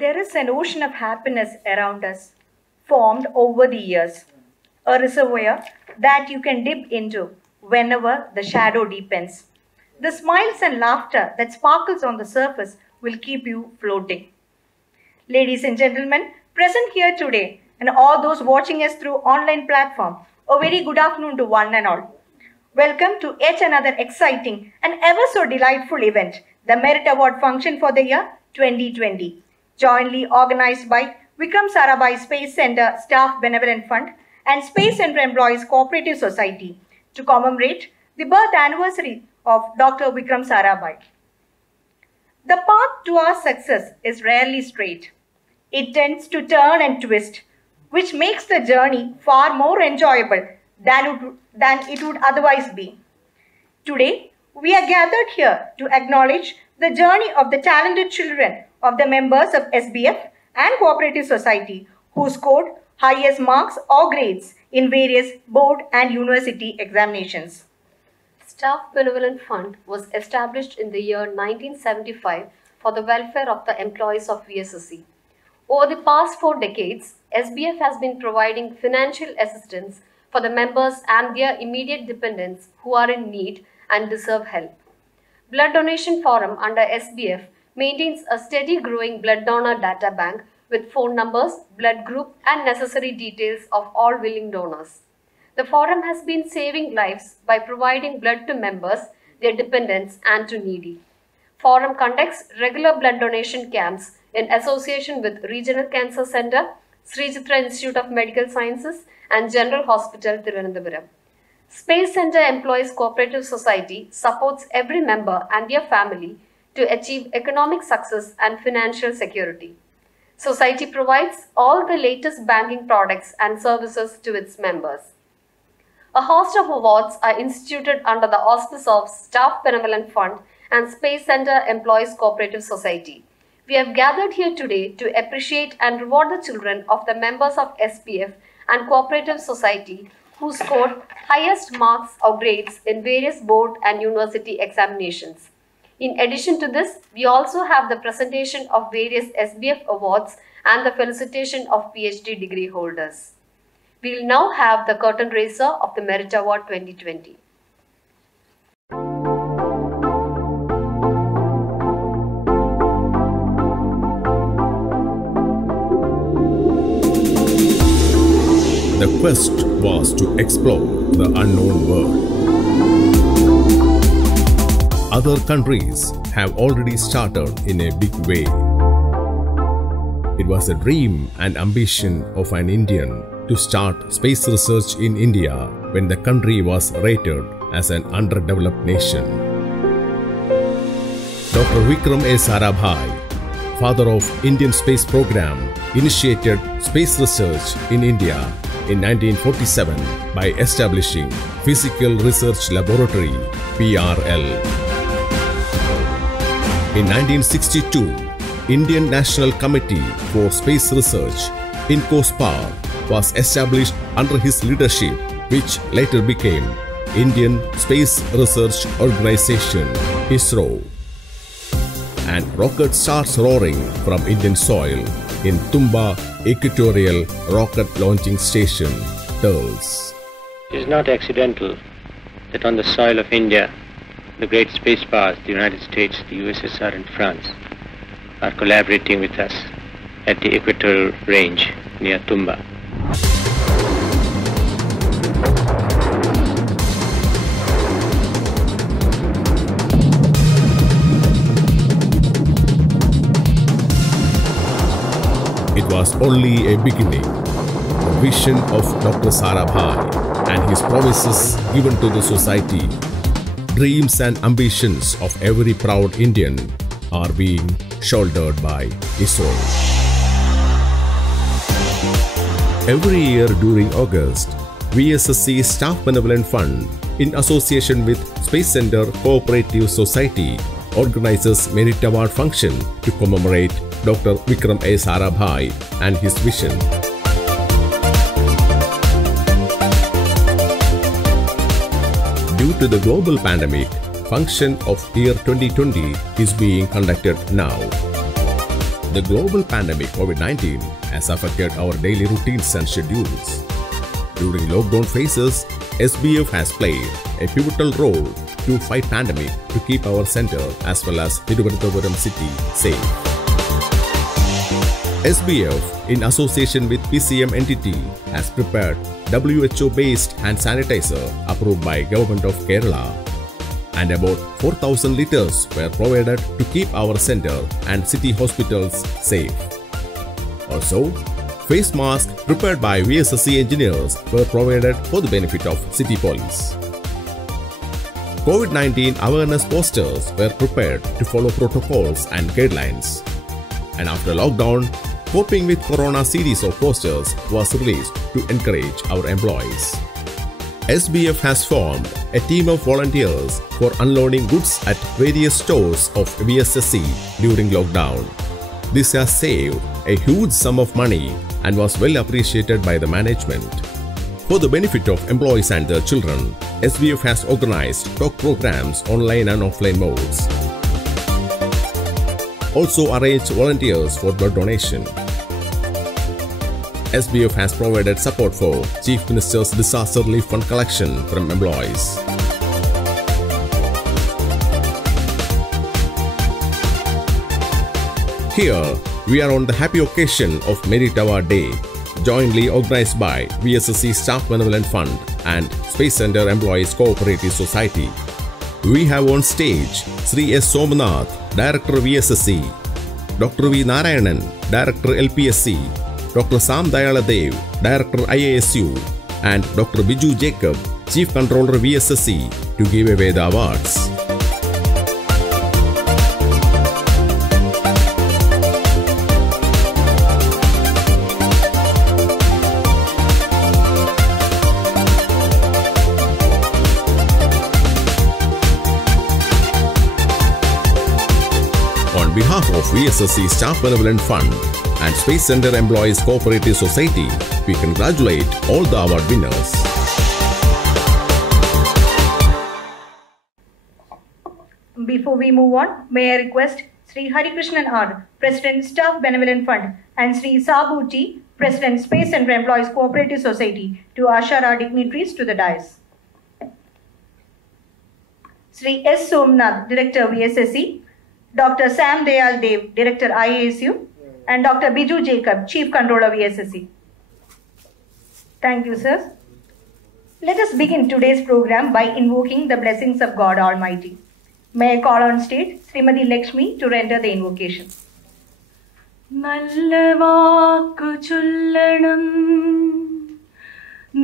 There is an ocean of happiness around us, formed over the years, a reservoir that you can dip into whenever the shadow deepens. The smiles and laughter that sparkles on the surface will keep you floating. Ladies and gentlemen, present here today and all those watching us through online platform, a very good afternoon to one and all. Welcome to yet another exciting and ever so delightful event, the Merit Award Function for the year 2020, jointly organized by Vikram Sarabhai Space Center Staff Benevolent Fund and Space Center Employees Cooperative Society to commemorate the birth anniversary of Dr. Vikram Sarabhai. The path to our success is rarely straight. It tends to turn and twist, which makes the journey far more enjoyable than it would otherwise be. Today, we are gathered here to acknowledge the journey of the talented children of the members of SBF and Cooperative Society who scored highest marks or grades in various board and university examinations. Staff Benevolent Fund was established in the year 1975 for the welfare of the employees of VSSC. Over the past 4 decades, SBF has been providing financial assistance for the members and their immediate dependents who are in need and deserve help. Blood Donation Forum under SBF maintains a steady growing blood donor data bank with phone numbers, blood group and necessary details of all willing donors. The forum has been saving lives by providing blood to members, their dependents and to needy. Forum conducts regular blood donation camps in association with Regional Cancer Center, Sri Chitra Institute of Medical Sciences and General Hospital, Thiruvananthapuram. Space Center Employees Cooperative Society supports every member and their family to achieve economic success and financial security. Society provides all the latest banking products and services to its members. A host of awards are instituted under the auspice of Staff Benevolent Fund and Space Center Employees Cooperative Society. We have gathered here today to appreciate and reward the children of the members of SPF and Cooperative Society who scored highest marks or grades in various board and university examinations. In addition to this, we also have the presentation of various SBF awards and the felicitation of PhD degree holders. We will now have the curtain raiser of the Merit Award 2020. The quest was to explore the unknown world. Other countries have already started in a big way. It was a dream and ambition of an Indian to start space research in India when the country was rated as an underdeveloped nation. Dr. Vikram A. Sarabhai, father of Indian space program, initiated space research in India in 1947 by establishing Physical Research Laboratory (PRL). In 1962, Indian National Committee for Space Research (INCOSPAR) was established under his leadership, which later became Indian Space Research Organization (ISRO). And rocket starts roaring from Indian soil in Tumba Equatorial Rocket Launching Station, TERLS. It is not accidental that on the soil of India, the great space powers, the United States, the USSR and France, are collaborating with us at the Equatorial Range near Tumba. It was only a beginning, the vision of Dr. Sarabhai and his promises given to the society. Dreams and ambitions of every proud Indian are being shouldered by ISRO. Every year during August, VSSC Staff Benevolent Fund, in association with Space Center Cooperative Society, organizes Merit Award Function to commemorate Dr. Vikram A. Sarabhai and his vision. Due to the global pandemic, function of year 2020 is being conducted now. the global pandemic COVID-19 has affected our daily routines and schedules. During lockdown phases, SBF has played a pivotal role to fight pandemic to keep our center as well as Thiruvananthapuram city safe. SBF, in association with PCM entity, has prepared WHO-based hand sanitizer approved by Government of Kerala, and about 4,000 liters were provided to keep our center and city hospitals safe. Also, face masks prepared by VSSC engineers were provided for the benefit of city police. COVID-19 awareness posters were prepared to follow protocols and guidelines. And after lockdown, Coping with Corona series of posters was released to encourage our employees. SBF has formed a team of volunteers for unloading goods at various stores of VSSC during lockdown. This has saved a huge sum of money and was well appreciated by the management. For the benefit of employees and their children, SBF has organized talk programs online and offline modes. Also arranged volunteers for blood donation. SBF has provided support for Chief Minister's Disaster Relief Fund collection from employees. Here, we are on the happy occasion of Merit Award Day, jointly organized by VSSC Staff Benevolent Fund and Space Center Employees Cooperative Society. We have on stage Sri S. Somnath, Director VSSC, Dr. V. Narayanan, Director LPSC, Dr. Sam Dayaladev, Director IASU, and Dr. Biju Jacob, Chief Controller VSSC, to give away the awards. On behalf of VSSC Staff Benevolent Fund and Space Center Employees Cooperative Society, we congratulate all the award winners. Before we move on, may I request Sri Harikrishnan R, President Staff Benevolent Fund, and Sri Sabu T, President Space Center Employees Cooperative Society, to usher our dignitaries to the dais. Sri S. Somnath, Director VSSC, Dr. Sam Dayal Dev, Director IASU, and Dr. Biju Jacob, Chief Controller VSSC. Thank you, sirs. Let us begin today's program by invoking the blessings of God Almighty. May I call on stage Srimati Lakshmi to render the invocation. Nallavaakku sollanam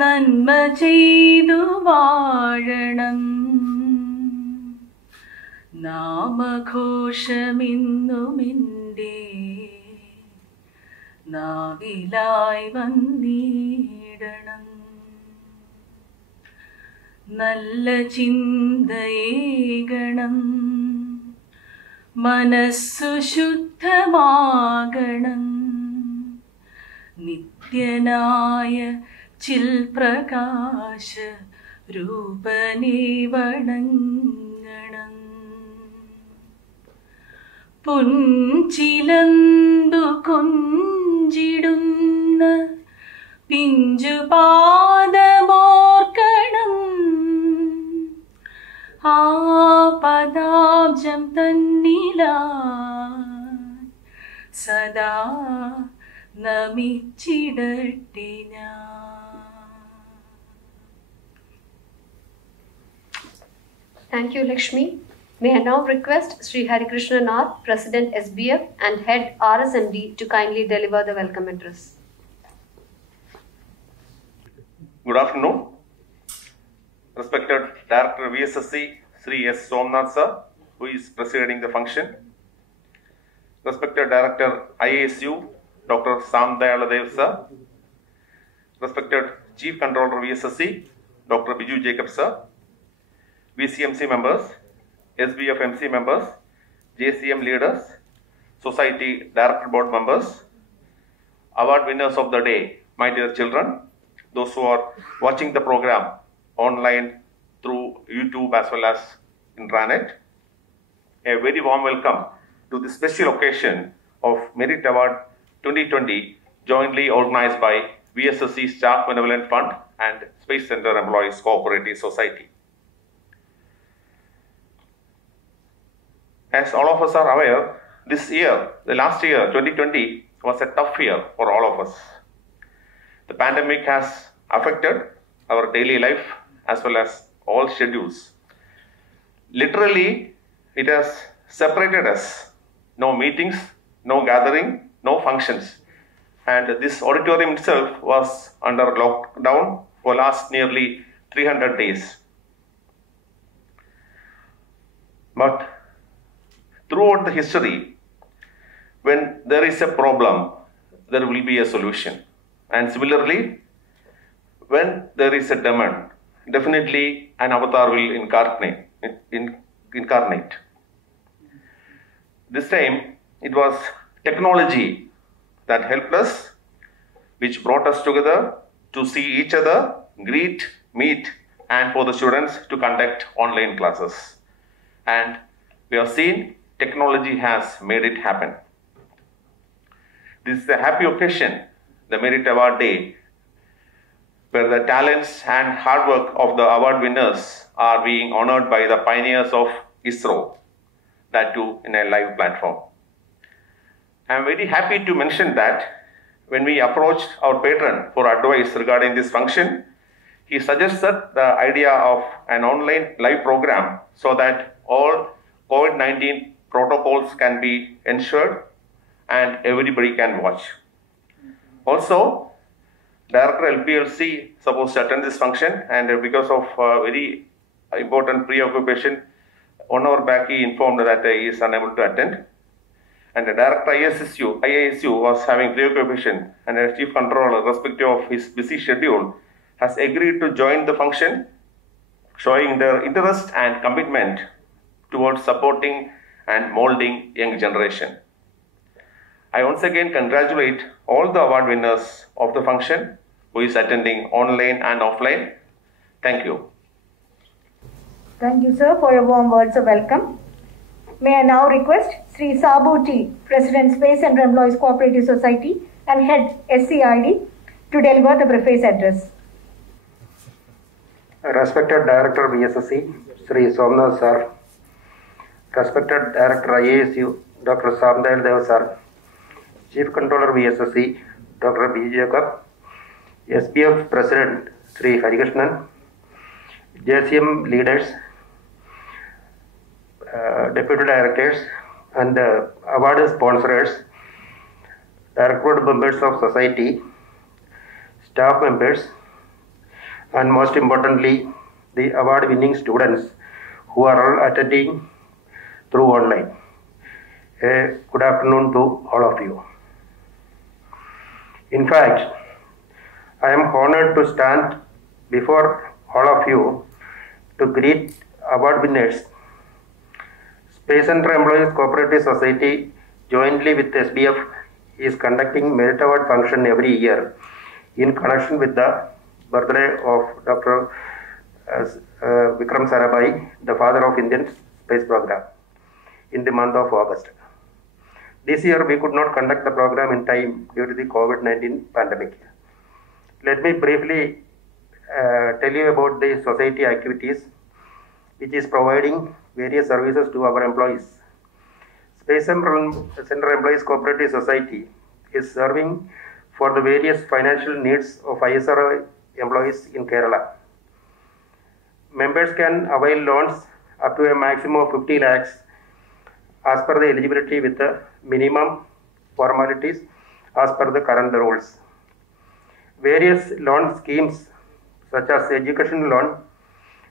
nanma cheydu vaalanam നാമഘോഷമിന്നുമിൻ്റെ നാവിലായി വന്നിടണം നല്ല ചിന്തയേകണം മനസ്സു ശുദ്ധമാകണം നിത്യനായ ചിൽപ്രകാശ രൂപനേ വണങ്ങണം പൊൻചിലന്തു കൊഞ്ചിടുന്ന പിഞ്ചുപാദമോർക്കണം ആ പദാബ്ജം തന്നിലായി സദാ നമിച്ചിടട്ടെ ഞാൻ. Thank you, Lakshmi. May I now request Sri Harikrishnan R, President SBF and Head RSMD, to kindly deliver the welcome address. Good afternoon. Respected Director VSSC, Sri S. Somnath sir, who is presiding the function. Respected Director IASU, Dr. Sam Dayaladev sir. Respected Chief Controller VSSC, Dr. Biju Jacob sir. VCMC members, SBF MC members, JCM leaders, Society Director Board members, award winners of the day, my dear children, those who are watching the program online through YouTube as well as intranet, a very warm welcome to this special occasion of Merit Award 2020 jointly organized by VSSC Staff Benevolent Fund and Space Center Employees Cooperative Society. As all of us are aware, this year, the last year, 2020, was a tough year for all of us. The pandemic has affected our daily life as well as all schedules. Literally, it has separated us. No meetings, no gathering, no functions. And this auditorium itself was under lockdown for last nearly 300 days. But throughout the history, when there is a problem, there will be a solution. And similarly, when there is a demand, definitely an avatar will incarnate. This time, it was technology that helped us, which brought us together to see each other, greet, meet, and for the students to conduct online classes. And we have seen technology has made it happen. This is a happy occasion, the Merit Award Day, where the talents and hard work of the award winners are being honored by the pioneers of ISRO, that too in a live platform. I am very happy to mention that when we approached our patron for advice regarding this function, he suggested the idea of an online live program so that all COVID-19 protocols can be ensured and everybody can watch. Also, Director LPLC supposed to attend this function, and because of very important preoccupation, 1 hour back he informed that he is unable to attend. And the Director IISU was having preoccupation, and the Chief Controller, irrespective of his busy schedule, has agreed to join the function, showing their interest and commitment towards supporting and molding young generation. I once again congratulate all the award winners of the function who is attending online and offline. Thank you. Thank you, sir, for your warm words of welcome. May I now request Sri Sabu T, President, Space Center Employees Cooperative Society and Head SCID, to deliver the preface address. Respected Director VSSC, Sri Somnath sir, respected Director IASU, Dr. Samdayal Dev sir, Chief Controller VSSC, Dr. B. Jacob, SPF President Sri Harikrishnan, JCM leaders, Deputy Directors, and award sponsors, Directorate members of society, staff members, and most importantly, the award-winning students who are all attending through online. Good afternoon to all of you. In fact, I am honored to stand before all of you to greet award winners. Space Center Employees Cooperative Society, jointly with SBF, is conducting Merit Award function every year in connection with the birthday of Dr. Vikram Sarabhai, the father of Indian space program, in the month of August. This year we could not conduct the program in time due to the COVID-19 pandemic. Let me briefly tell you about the society activities which is providing various services to our employees. Space Center Employees Cooperative Society is serving for the various financial needs of ISRO employees in Kerala. Members can avail loans up to a maximum of 50 lakhs as per the eligibility with the minimum formalities as per the current rules. Various loan schemes such as education loan,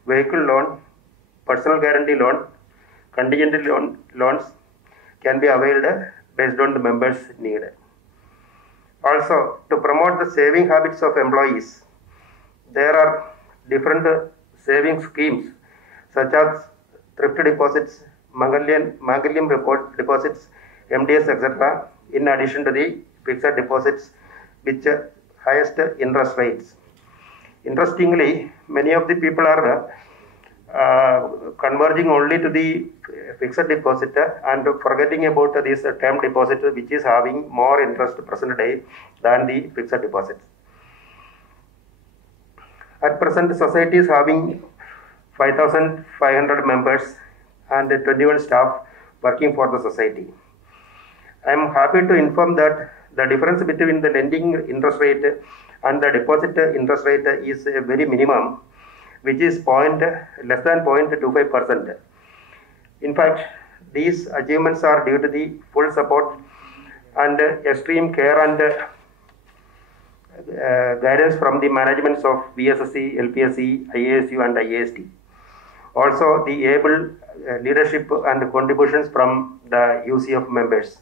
vehicle loan, personal guarantee loan, contingent loans can be availed based on the members' need. Also, to promote the saving habits of employees, there are different saving schemes such as thrift deposits, Mangalium deposits, MDS, etc., in addition to the fixed deposits which highest interest rates. Interestingly, many of the people are converging only to the fixed deposit and forgetting about this term deposit, which is having more interest present day than the fixed deposits. At present, society is having 5,500 members and 21 staff working for the society. I am happy to inform that the difference between the lending interest rate and the deposit interest rate is very minimum, which is less than 0.25%. In fact, these achievements are due to the full support and extreme care and guidance from the managements of VSSC, LPSC, IASU and IAST. Also, the able leadership and contributions from the UCF members.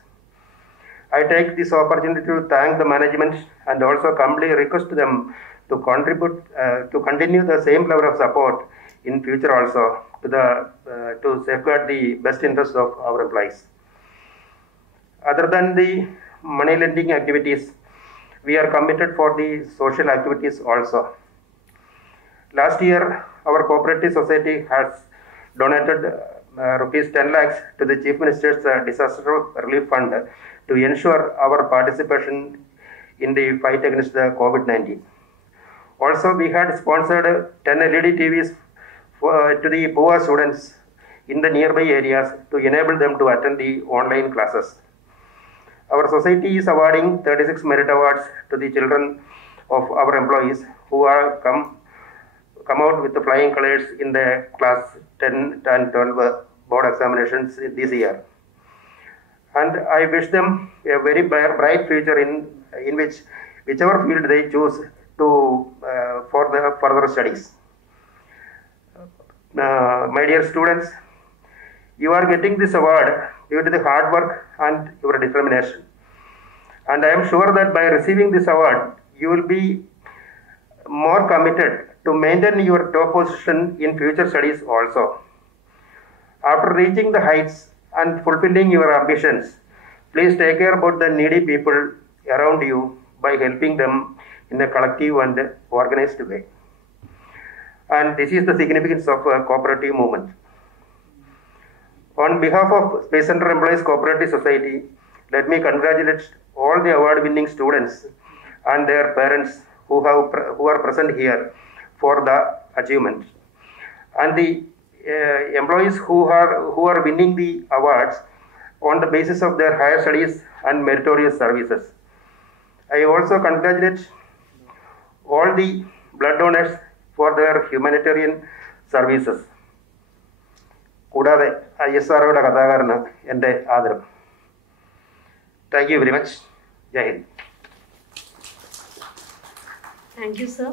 I take this opportunity to thank the management and also humbly request them to contribute, to continue the same level of support in future also to safeguard the best interests of our employees. Other than the money lending activities, we are committed for the social activities also. Last year, our cooperative society has donated rupees 10 lakhs to the Chief Minister's Disaster Relief Fund to ensure our participation in the fight against the COVID-19. Also, we had sponsored 10 LED TVs to the poor students in the nearby areas to enable them to attend the online classes. Our society is awarding 36 merit awards to the children of our employees who are come out with the flying colors in the class 10 and 12 board examinations this year. And I wish them a very bright future in whichever field they choose to for the further studies. My dear students, you are getting this award due to the hard work and your determination. And I am sure that by receiving this award, you will be more committed to maintain your top position in future studies also. After reaching the heights and fulfilling your ambitions, please take care about the needy people around you by helping them in a collective and organized way. And this is the significance of a cooperative movement. On behalf of Space Center Employees Cooperative Society, let me congratulate all the award-winning students and their parents who are present here for the achievement, and the employees who are winning the awards on the basis of their higher studies and meritorious services. I also congratulate all the blood donors for their humanitarian services. കൂടാതെ ISROയുടെ കഥാകാരന് എൻ്റെ ആദരം. Thank you very much. Jai Hind. Thank you, sir.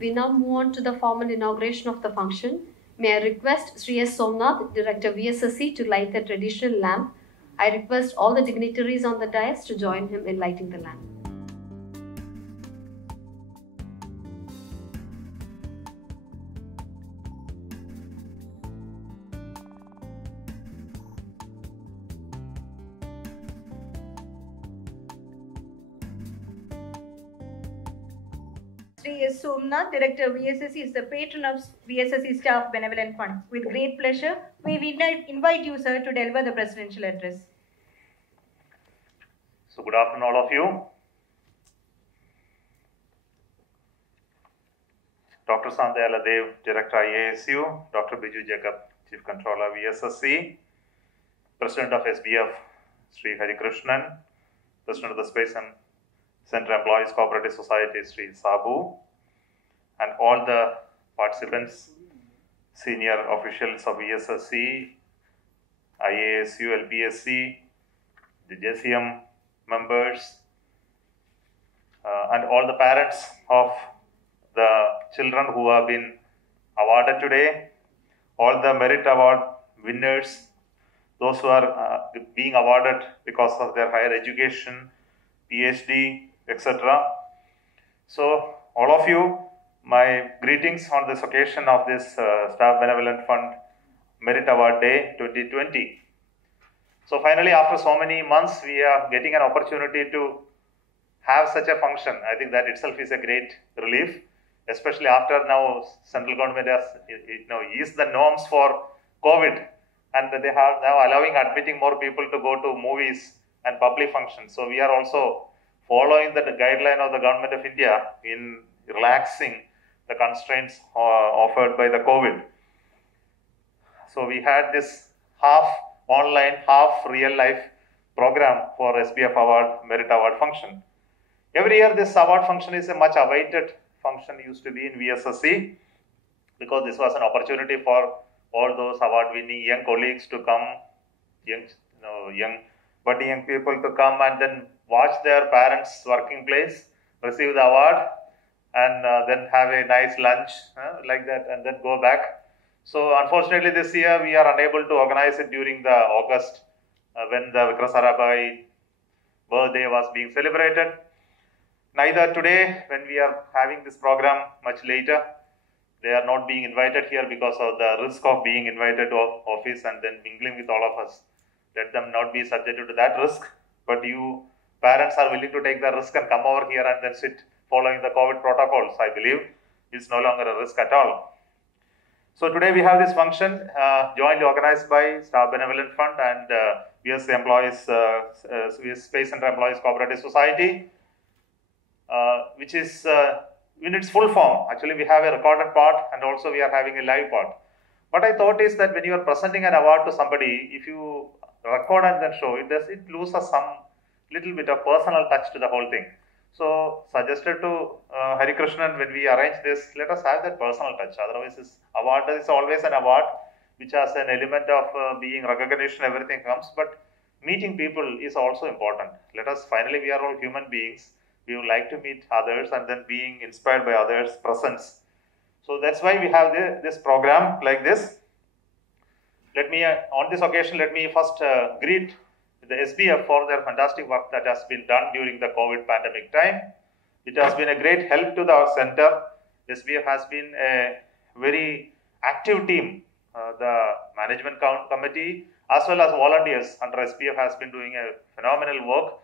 We now move on to the formal inauguration of the function. May I request Sri S. Somnath, Director VSSC, to light the traditional lamp. I request all the dignitaries on the dais to join him in lighting the lamp. Sri S. Somnath, Director VSSC, is the patron of VSSC Staff Benevolent Fund. With great pleasure, we invite you, sir, to deliver the presidential address. So good afternoon, all of you. Dr. Sandhyala Dev, Director IASU, Dr. Biju Jacob, Chief Controller VSSC, President of SBF, Sri Hari Krishnan, President of the Space Center Employees Cooperative Society, Sri Sabu, and all the participants, senior officials of VSSC, IASU, LPSC, the JCM members, and all the parents of the children who have been awarded today, all the merit award winners, those who are being awarded because of their higher education, PhD, etc. So, all of you, my greetings on this occasion of this Staff Benevolent Fund Merit Award Day 2020. So finally, after so many months, we are getting an opportunity to have such a function. I think that itself is a great relief, especially after now central government has eased the norms for COVID. and they are now admitting more people to go to movies and public functions. So we are also following the guideline of the government of India in relaxing the constraints offered by the COVID. So we had this half online, half real life program for SBF Award, Merit Award function. Every year this award function is a much awaited function, used to be in VSSC, because this was an opportunity for all those award-winning young colleagues to come, budding young people to come and then watch their parents' working place, receive the award, and then have a nice lunch like that, and then go back. So unfortunately this year we are unable to organize it during the August when the Vikram Sarabhai birthday was being celebrated. Neither today, when we are having this program much later, they are not being invited here because of the risk of being invited to office and then mingling with all of us. Let them not be subjected to that risk. But you parents are willing to take the risk and come over here and then sit following the COVID protocols. I believe it's no longer a risk at all. So today we have this function jointly organized by Staff Benevolent Fund and VS Space Center Employees Cooperative Society, which is in its full form. Actually, we have a recorded part and also we are having a live part. What I thought is that when you are presenting an award to somebody, if you record and then show it, it loses some little bit of personal touch to the whole thing. So suggested to Hari Krishnan, when we arrange this, let us have that personal touch. Otherwise, this award is always an award which has an element of being recognition, everything comes, but meeting people is also important. Let us, finally, we are all human beings. We would like to meet others and then being inspired by others' presence. So that's why we have this program like this. Let me, on this occasion, let me first greet the SBF for their fantastic work that has been done during the COVID pandemic time. It has been a great help to the center. SBF has been a very active team. The management committee as well as volunteers under SBF has been doing a phenomenal work.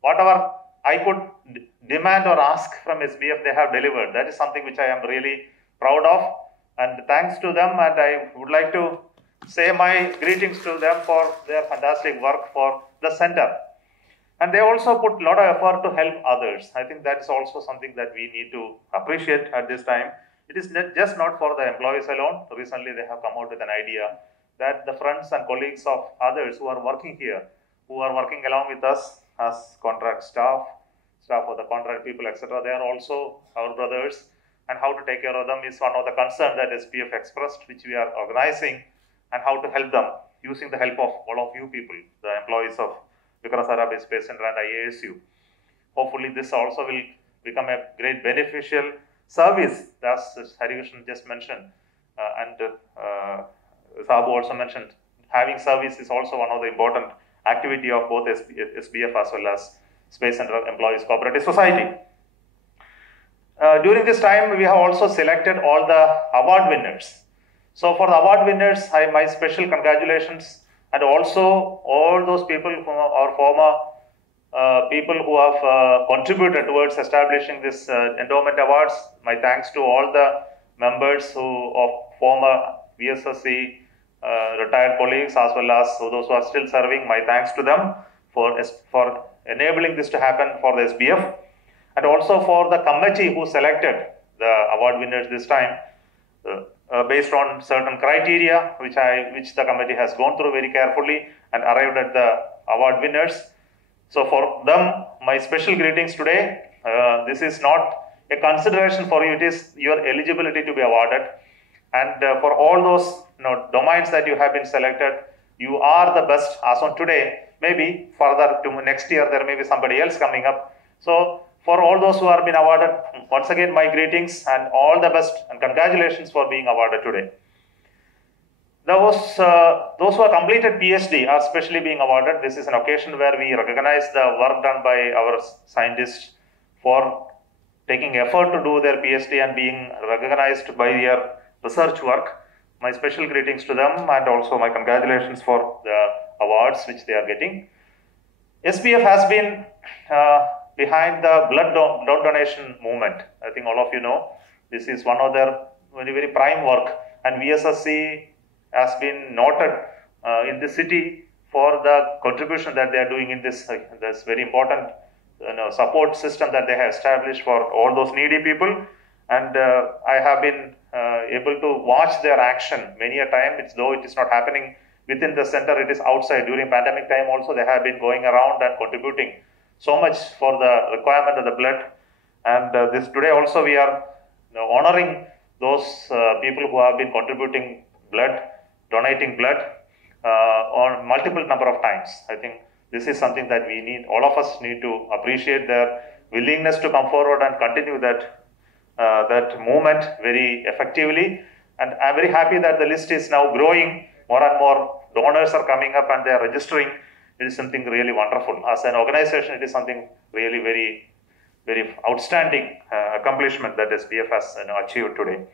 Whatever I could demand or ask from SBF, they have delivered. That is something which I am really proud of, and thanks to them, and I would like to say my greetings to them for their fantastic work for the center. And they also put a lot of effort to help others. I think that is also something that we need to appreciate at this time. It is just not for the employees alone. Recently they have come out with an idea that the friends and colleagues of others who are working here, who are working along with us as contract staff or the contract people, etc., they are also our brothers, and how to take care of them is one of the concerns that SBF expressed, which we are organizing, and how to help them using the help of all of you people, the employees of Vikram Sarabhai Space Center and IASU. Hopefully this also will become a great beneficial service, as Hari Krishnan just mentioned, and Sabu also mentioned. Having service is also one of the important activity of both SBF as well as Space Center Employees Cooperative Society. During this time, we have also selected all the award winners. So for the award winners, my special congratulations, and also all those people who are former people who have contributed towards establishing this endowment awards. My thanks to all the members of former VSSC retired colleagues as well as those who are still serving. My thanks to them for enabling this to happen for the SBF, and also for the committee who selected the award winners this time based on certain criteria which the committee has gone through very carefully and arrived at the award winners. So for them, my special greetings today. This is not a consideration for you, it is your eligibility to be awarded. And for all those domains that you have been selected, you are the best as on today. Maybe further to next year, there may be somebody else coming up. So for all those who have been awarded, once again, my greetings and all the best and congratulations for being awarded today. Those who have completed PhD are especially being awarded. This is an occasion where we recognize the work done by our scientists for taking effort to do their PhD and being recognized by their research work. My special greetings to them, and also my congratulations for the awards which they are getting. SBF has been behind the blood donation movement. I think all of you know this is one of their very prime work, and VSSC has been noted in the city for the contribution that they are doing in this very important support system that they have established for all those needy people. And I have been able to watch their action many a time. It's though it is not happening within the center, it is outside. During pandemic time also, they have been going around and contributing so much for the requirement of the blood. And this today also we are honoring those people who have been contributing blood, donating blood on multiple number of times. I think this is something that we need, all of us need to appreciate their willingness to come forward and continue that movement very effectively. And I'm very happy that the list is now growing. More and more donors are coming up and they are registering. It is something really wonderful. As an organization, it is something really very, very outstanding accomplishment that SBF has achieved today.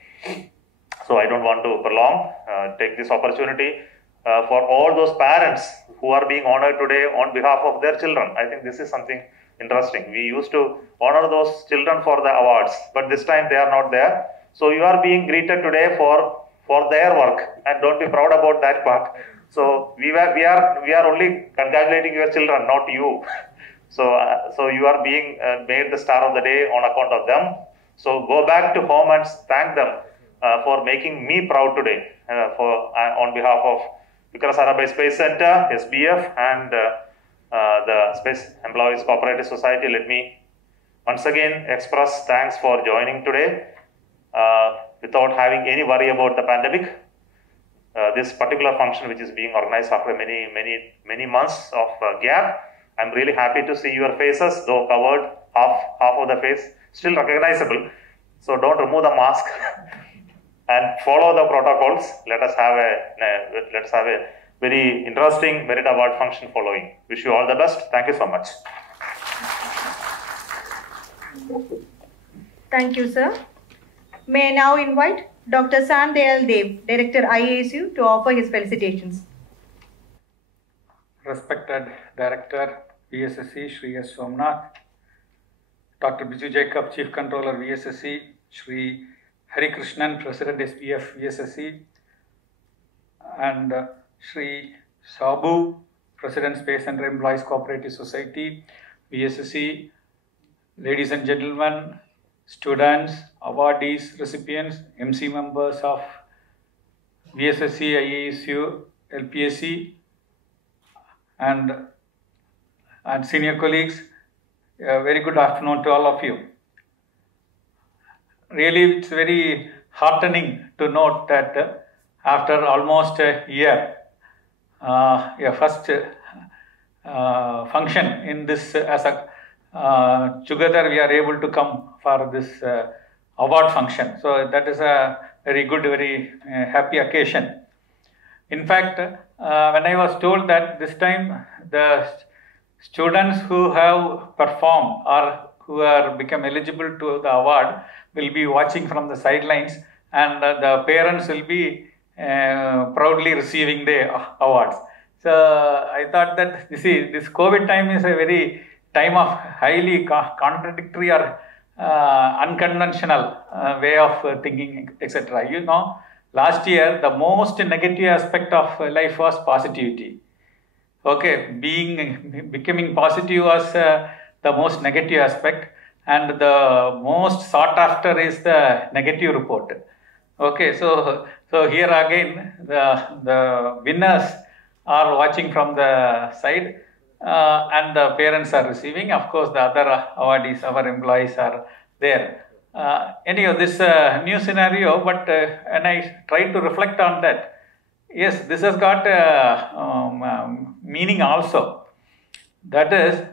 So I don't want to prolong, take this opportunity for all those parents who are being honored today on behalf of their children. I think this is something interesting. We used to honor those children for the awards, but this time they are not there. So you are being greeted today for their work, and don't be proud about that part. So we are only congratulating your children, not you. So you are being made the star of the day on account of them. So go back to home and thank them for making me proud today on behalf of Vikram Sarabhai Space Center, SBF, and the Space Employees Cooperative Society. Let me once again express thanks for joining today without having any worry about the pandemic. This particular function, which is being organized after many months of gap, I'm really happy to see your faces, though covered half of the face, still recognizable. So don't remove the mask and follow the protocols. Let us have a very interesting merit award function following. Wish you all the best. Thank you so much. Thank you, sir. May I now invite Dr. Sam Dayal Dev, Director IASU, to offer his felicitations. Respected Director, VSSC, Shri S. Somnath, Dr. Biju Jacob, Chief Controller, VSSC, Shri Hari Krishnan, President, SBF, VSSC, and Shri Sabu, President, Space Center Employees Cooperative Society, VSSC, ladies and gentlemen, students, awardees, recipients, MC members of VSSC, IASU, LPSC, and senior colleagues, a very good afternoon to all of you. Really, it's very heartening to note that after almost a year, first function in this as a together we are able to come for this award function. So that is a very good, very happy occasion. In fact, when I was told that this time the students who have performed or who are become eligible to the award will be watching from the sidelines, and the parents will be proudly receiving the awards. So I thought that this COVID time is a very time of highly contradictory or unconventional way of thinking, etc. You know, last year the most negative aspect of life was positivity. Okay, becoming positive was the most negative aspect, and the most sought after is the negative report. Okay, so here again the winners are watching from the side, and the parents are receiving. Of course, the other awardees, our employees, are there. Anyhow, this new scenario, but when I try to reflect on that, yes, this has got meaning also. That is,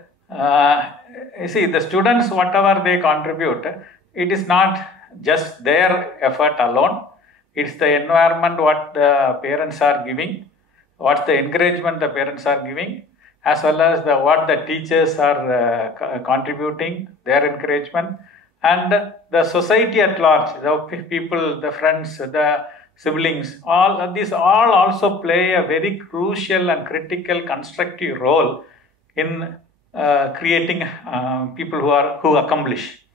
you see, the students, whatever they contribute, it is not just their effort alone. It's the environment what the parents are giving, what's the encouragement the parents are giving, as well as what the teachers are contributing, their encouragement, and the society at large, the people, the friends, the siblings, all of these all also play a very crucial and critical constructive role in creating people who accomplish.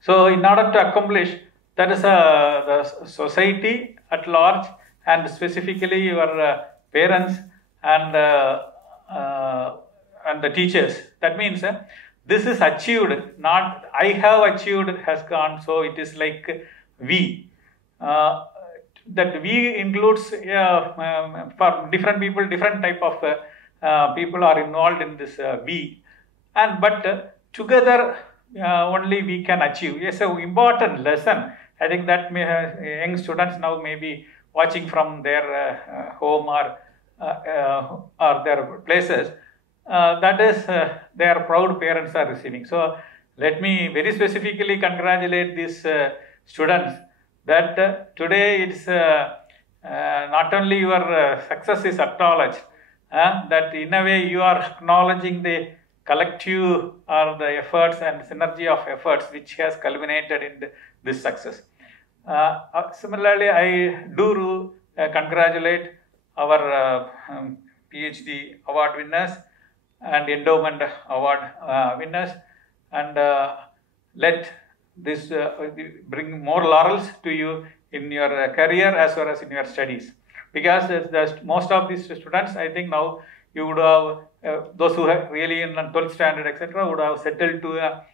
So in order to accomplish, that is the society at large, and specifically your parents and the teachers. That means this is achieved, not I have achieved has gone. So it is like we. That we includes for different people, different type of people are involved in this we, and but together only we can achieve. Yes, an important lesson. I think that young students now may be watching from their home or their places. That is their proud parents are receiving. So let me very specifically congratulate these students that today it's not only your success is acknowledged, that in a way you are acknowledging the collective or the efforts and synergy of efforts which has culminated in this success. Similarly, I do congratulate our PhD award winners and endowment award winners, and let this bring more laurels to you in your career as well as in your studies. Because most of these students, I think now you would have, those who have really in 12th standard, etc., would have settled to a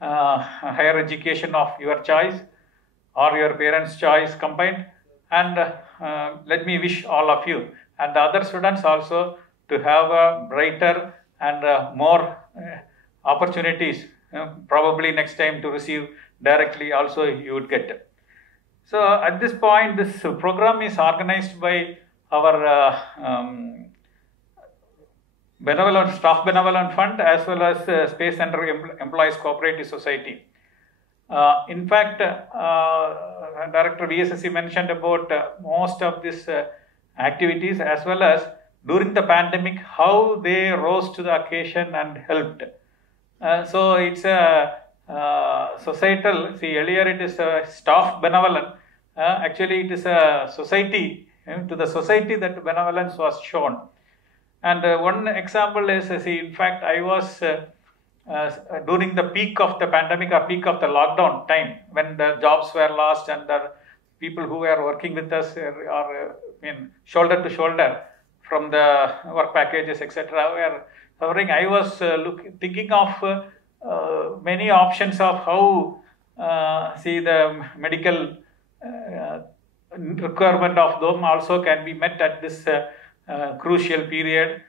higher education of your choice or your parents' choice combined. And let me wish all of you and the other students also to have a brighter and more opportunities. Probably next time to receive directly also you would get. So at this point, this program is organized by our Staff Benevolent Fund as well as Space Center Employees Cooperative Society. In fact, Director VSSC mentioned about most of these activities, as well as during the pandemic, how they rose to the occasion and helped. So it's a societal, see earlier it is a staff benevolent, actually it is a society, to the society that benevolence was shown. And one example is, see, in fact, I was during the peak of the pandemic or peak of the lockdown time, when the jobs were lost and the people who were working with us are shoulder to shoulder from the work packages, etc., were suffering. I was thinking of many options of how see the medical requirement of them also can be met at this crucial period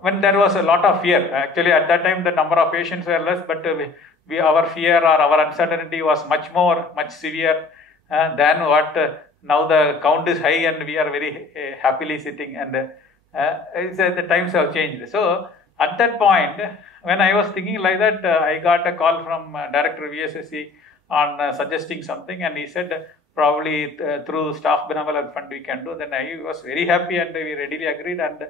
when there was a lot of fear. Actually, at that time the number of patients were less, but our fear or our uncertainty was much severe than what now the count is high and we are very happily sitting, and the times have changed. So at that point, when I was thinking like that, I got a call from Director VSSC on suggesting something, and he said probably through Staff Benevolent Fund we can do. Then I was very happy and we readily agreed, and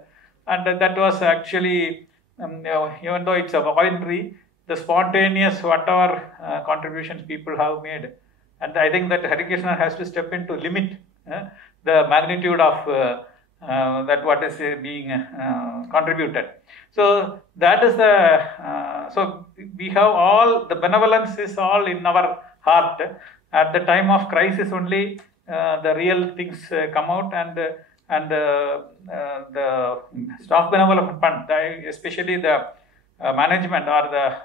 that was actually even though it's a voluntary, the spontaneous whatever contributions people have made, and I think that Hare Krishna has to step in to limit the magnitude of that what is being contributed. So that is the so we have all the benevolence is all in our heart. At the time of crisis only the real things come out, and the Staff Benevolent Fund, especially the management or the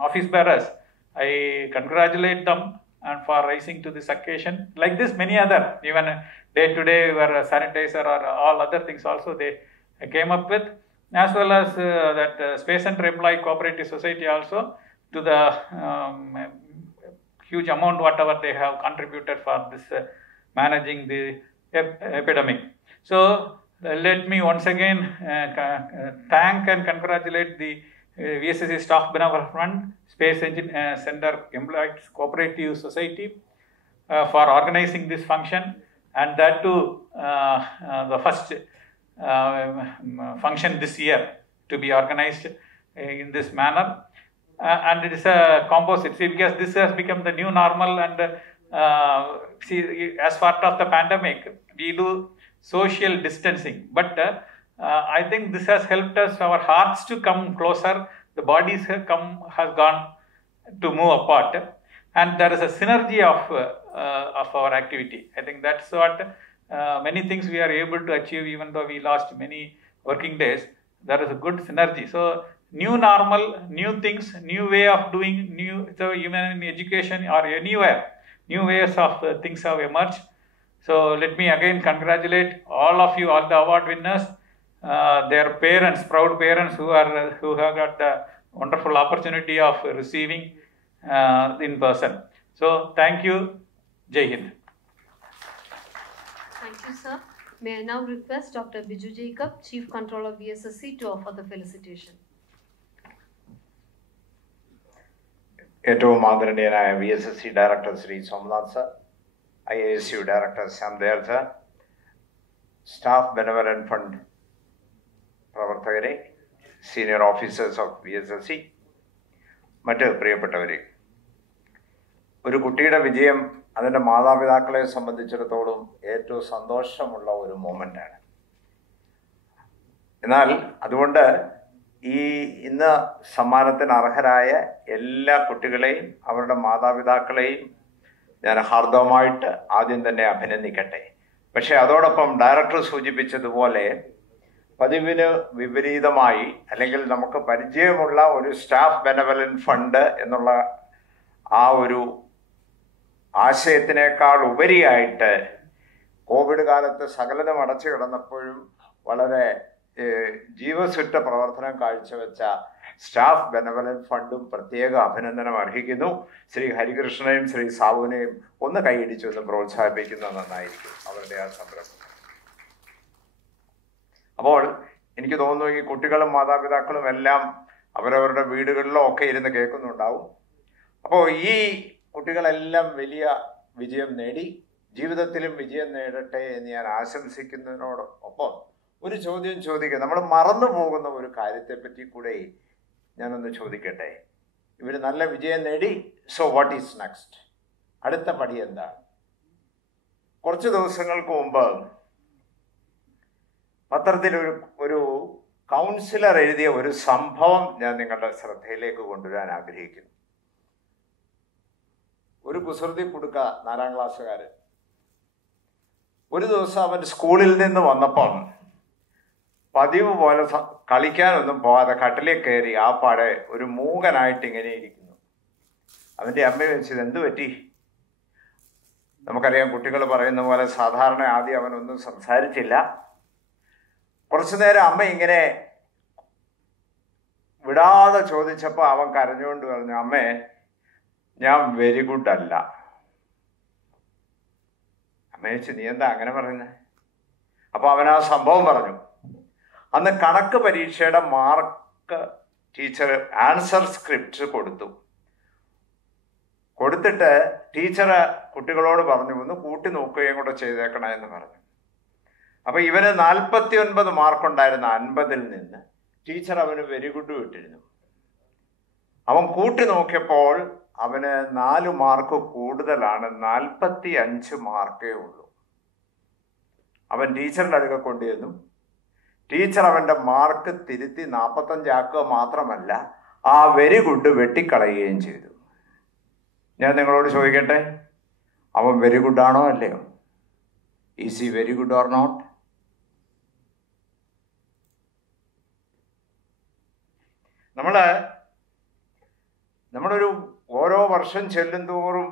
office bearers, I congratulate them and for rising to this occasion. Like this, many other, even day to day were sanitizer or all other things also they came up with, as well as that Space Center Employee Cooperative Society also, to the huge amount whatever they have contributed for this managing the epidemic. So let me once again thank and congratulate the VSSC Staff Benevolent Fund, Space Center Employees Cooperative Society for organizing this function, and that too the first function this year to be organized in this manner. And it is a composite, see, because this has become the new normal, and see, as part of the pandemic, we do social distancing, but I think this has helped us, our hearts to come closer, the bodies has gone to move apart, and there is a synergy of our activity. I think that's what many things we are able to achieve, even though we lost many working days, there is a good synergy. So new normal, new things, new way of doing, so even in education or anywhere, new ways of things have emerged. So let me again congratulate all of you, all the award winners, their parents, proud parents who have got the wonderful opportunity of receiving in person. So thank you. Jai Hind. Thank you, sir. May I now request Dr. Biju Jacob, Chief Controller VSSC, to offer the felicitation. ഏറ്റവും ആദരണീയനായ VSSC director Shri Somanath sir, IASU director Shyam Dayal sir, staff benevolent fund പ്രവർത്തകരെ, senior officers of VSSC, മറ്റ് പ്രിയപ്പെട്ടവരെ, ഒരു കുട്ടിയുടെ വിജയം അതിൻ്റെ മാതാപിതാക്കളെ സംബന്ധിച്ചിടത്തോളം ഏറ്റവും സന്തോഷമുള്ള ഒരു മൊമെൻ്റാണ്. എന്നാൽ അതുകൊണ്ട് ഇന്ന് സമ്മാനത്തിന് അർഹരായ എല്ലാ കുട്ടികളെയും അവരുടെ മാതാപിതാക്കളെയും ഞാൻ ഹാർദവമായിട്ട് ആദ്യം തന്നെ അഭിനന്ദിക്കട്ടെ. പക്ഷെ അതോടൊപ്പം ഡയറക്ടർ സൂചിപ്പിച്ചതുപോലെ പതിവിന് വിപരീതമായി അല്ലെങ്കിൽ നമുക്ക് പരിചയമുള്ള ഒരു സ്റ്റാഫ് ബെനവലന്റ് ഫണ്ട് എന്നുള്ള ആ ഒരു ആശയത്തിനേക്കാൾ ഉപരിയായിട്ട് കോവിഡ് കാലത്ത് സകലതും അടച്ചു കിടന്നപ്പോഴും വളരെ ജീവസുറ്റ പ്രവർത്തനം കാഴ്ചവെച്ച സ്റ്റാഫ് ബെനവലന്റ് ഫണ്ടും പ്രത്യേക അഭിനന്ദനം അർഹിക്കുന്നു. ശ്രീ ഹരികൃഷ്ണനെയും ശ്രീ സാബുവിനെയും ഒന്ന് കൈയടിച്ചൊന്ന് പ്രോത്സാഹിപ്പിക്കുന്നത് നന്നായിരിക്കും, അവരുടെ ആ സംരംഭം. അപ്പോൾ എനിക്ക് തോന്നുന്നു ഈ കുട്ടികളും മാതാപിതാക്കളും എല്ലാം അവരവരുടെ വീടുകളിലോ ഒക്കെ ഇരുന്ന് കേൾക്കുന്നുണ്ടാവും. അപ്പോൾ ഈ കുട്ടികളെല്ലാം വലിയ വിജയം നേടി ജീവിതത്തിലും വിജയം നേടട്ടെ എന്ന് ഞാൻ ആശംസിക്കുന്നതിനോടൊപ്പം ഒരു ചോദ്യം ചോദിക്കുക. നമ്മൾ മറന്നു പോകുന്ന ഒരു കാര്യത്തെപ്പറ്റി കൂടെ ഞാനൊന്ന് ചോദിക്കട്ടെ. ഇവർ നല്ല വിജയം നേടി, സോ വാട്ട് ഈസ് നെക്സ്റ്റ്? അടുത്ത പടി എന്താണ്? കുറച്ച് ദിവസങ്ങൾക്ക് മുമ്പ് പത്രത്തിൽ ഒരു കൗൺസിലർ എഴുതിയ ഒരു സംഭവം ഞാൻ നിങ്ങളുടെ ശ്രദ്ധയിലേക്ക് കൊണ്ടുവരാൻ ആഗ്രഹിക്കുന്നു. ഒരു കുസൃതി കുടുക്ക 4ാം ക്ലാസ്സുകാരൻ ഒരു ദിവസം അവൻ സ്കൂളിൽ നിന്ന് വന്നപ്പം പതിവ് പോലെ കളിക്കാനൊന്നും പോവാതെ കട്ടിലേക്ക് കയറി ആ പാടെ ഒരു മൂകനായിട്ട് ഇങ്ങനെ ഇരിക്കുന്നു. അവൻ്റെ അമ്മ ചോദിച്ചത് എന്തു പറ്റി? നമുക്കറിയാം, കുട്ടികൾ പറയുന്ന പോലെ സാധാരണ ആദ്യം അവനൊന്നും സംസാരിച്ചില്ല. കുറച്ചു നേരം അമ്മ ഇങ്ങനെ വിടാതെ ചോദിച്ചപ്പോൾ അവൻ കരഞ്ഞുകൊണ്ട് പറഞ്ഞു, അമ്മേ ഞാൻ വെരി ഗുഡ് അല്ല. അമ്മ ചോദിച്ചു, നീ എന്താ അങ്ങനെ പറയുന്നത്? അപ്പോൾ അവൻ ആ സംഭവം പറഞ്ഞു. അന്ന് കണക്ക് പരീക്ഷയുടെ മാർക്ക് ടീച്ചർ ആൻസർ സ്ക്രിപ്റ്റ് കൊടുത്തിട്ട് ടീച്ചർ കുട്ടികളോട് പറഞ്ഞു ഒന്ന് കൂട്ടി നോക്കുകയും കൂടെ ചെയ്തേക്കണേ എന്ന് പറഞ്ഞു. അപ്പൊ ഇവന് 49 മാർക്കുണ്ടായിരുന്ന 50-ൽ നിന്ന് ടീച്ചർ അവന് വെരി ഗുഡ് വിട്ടിരുന്നു. അവൻ കൂട്ടി നോക്കിയപ്പോൾ അവന് 4 മാർക്ക് കൂടുതലാണ്, 45 മാർക്കേ ഉള്ളൂ. അവൻ ടീച്ചറിൻ്റെ അടുക്ക കൊണ്ടുവന്നു. ടീച്ചർ അവൻ്റെ മാർക്ക് തിരുത്തി 45 ആക്കുക മാത്രമല്ല ആ വെരി ഗുഡ് വെട്ടിക്കളയുകയും ചെയ്തു. ഞാൻ നിങ്ങളോട് ചോദിക്കട്ടെ, അവൻ വെരി ഗുഡ് ആണോ അല്ലയോ? Is he very good or not? നമ്മളൊരു ഓരോ വർഷം ചെല്ലും തോറും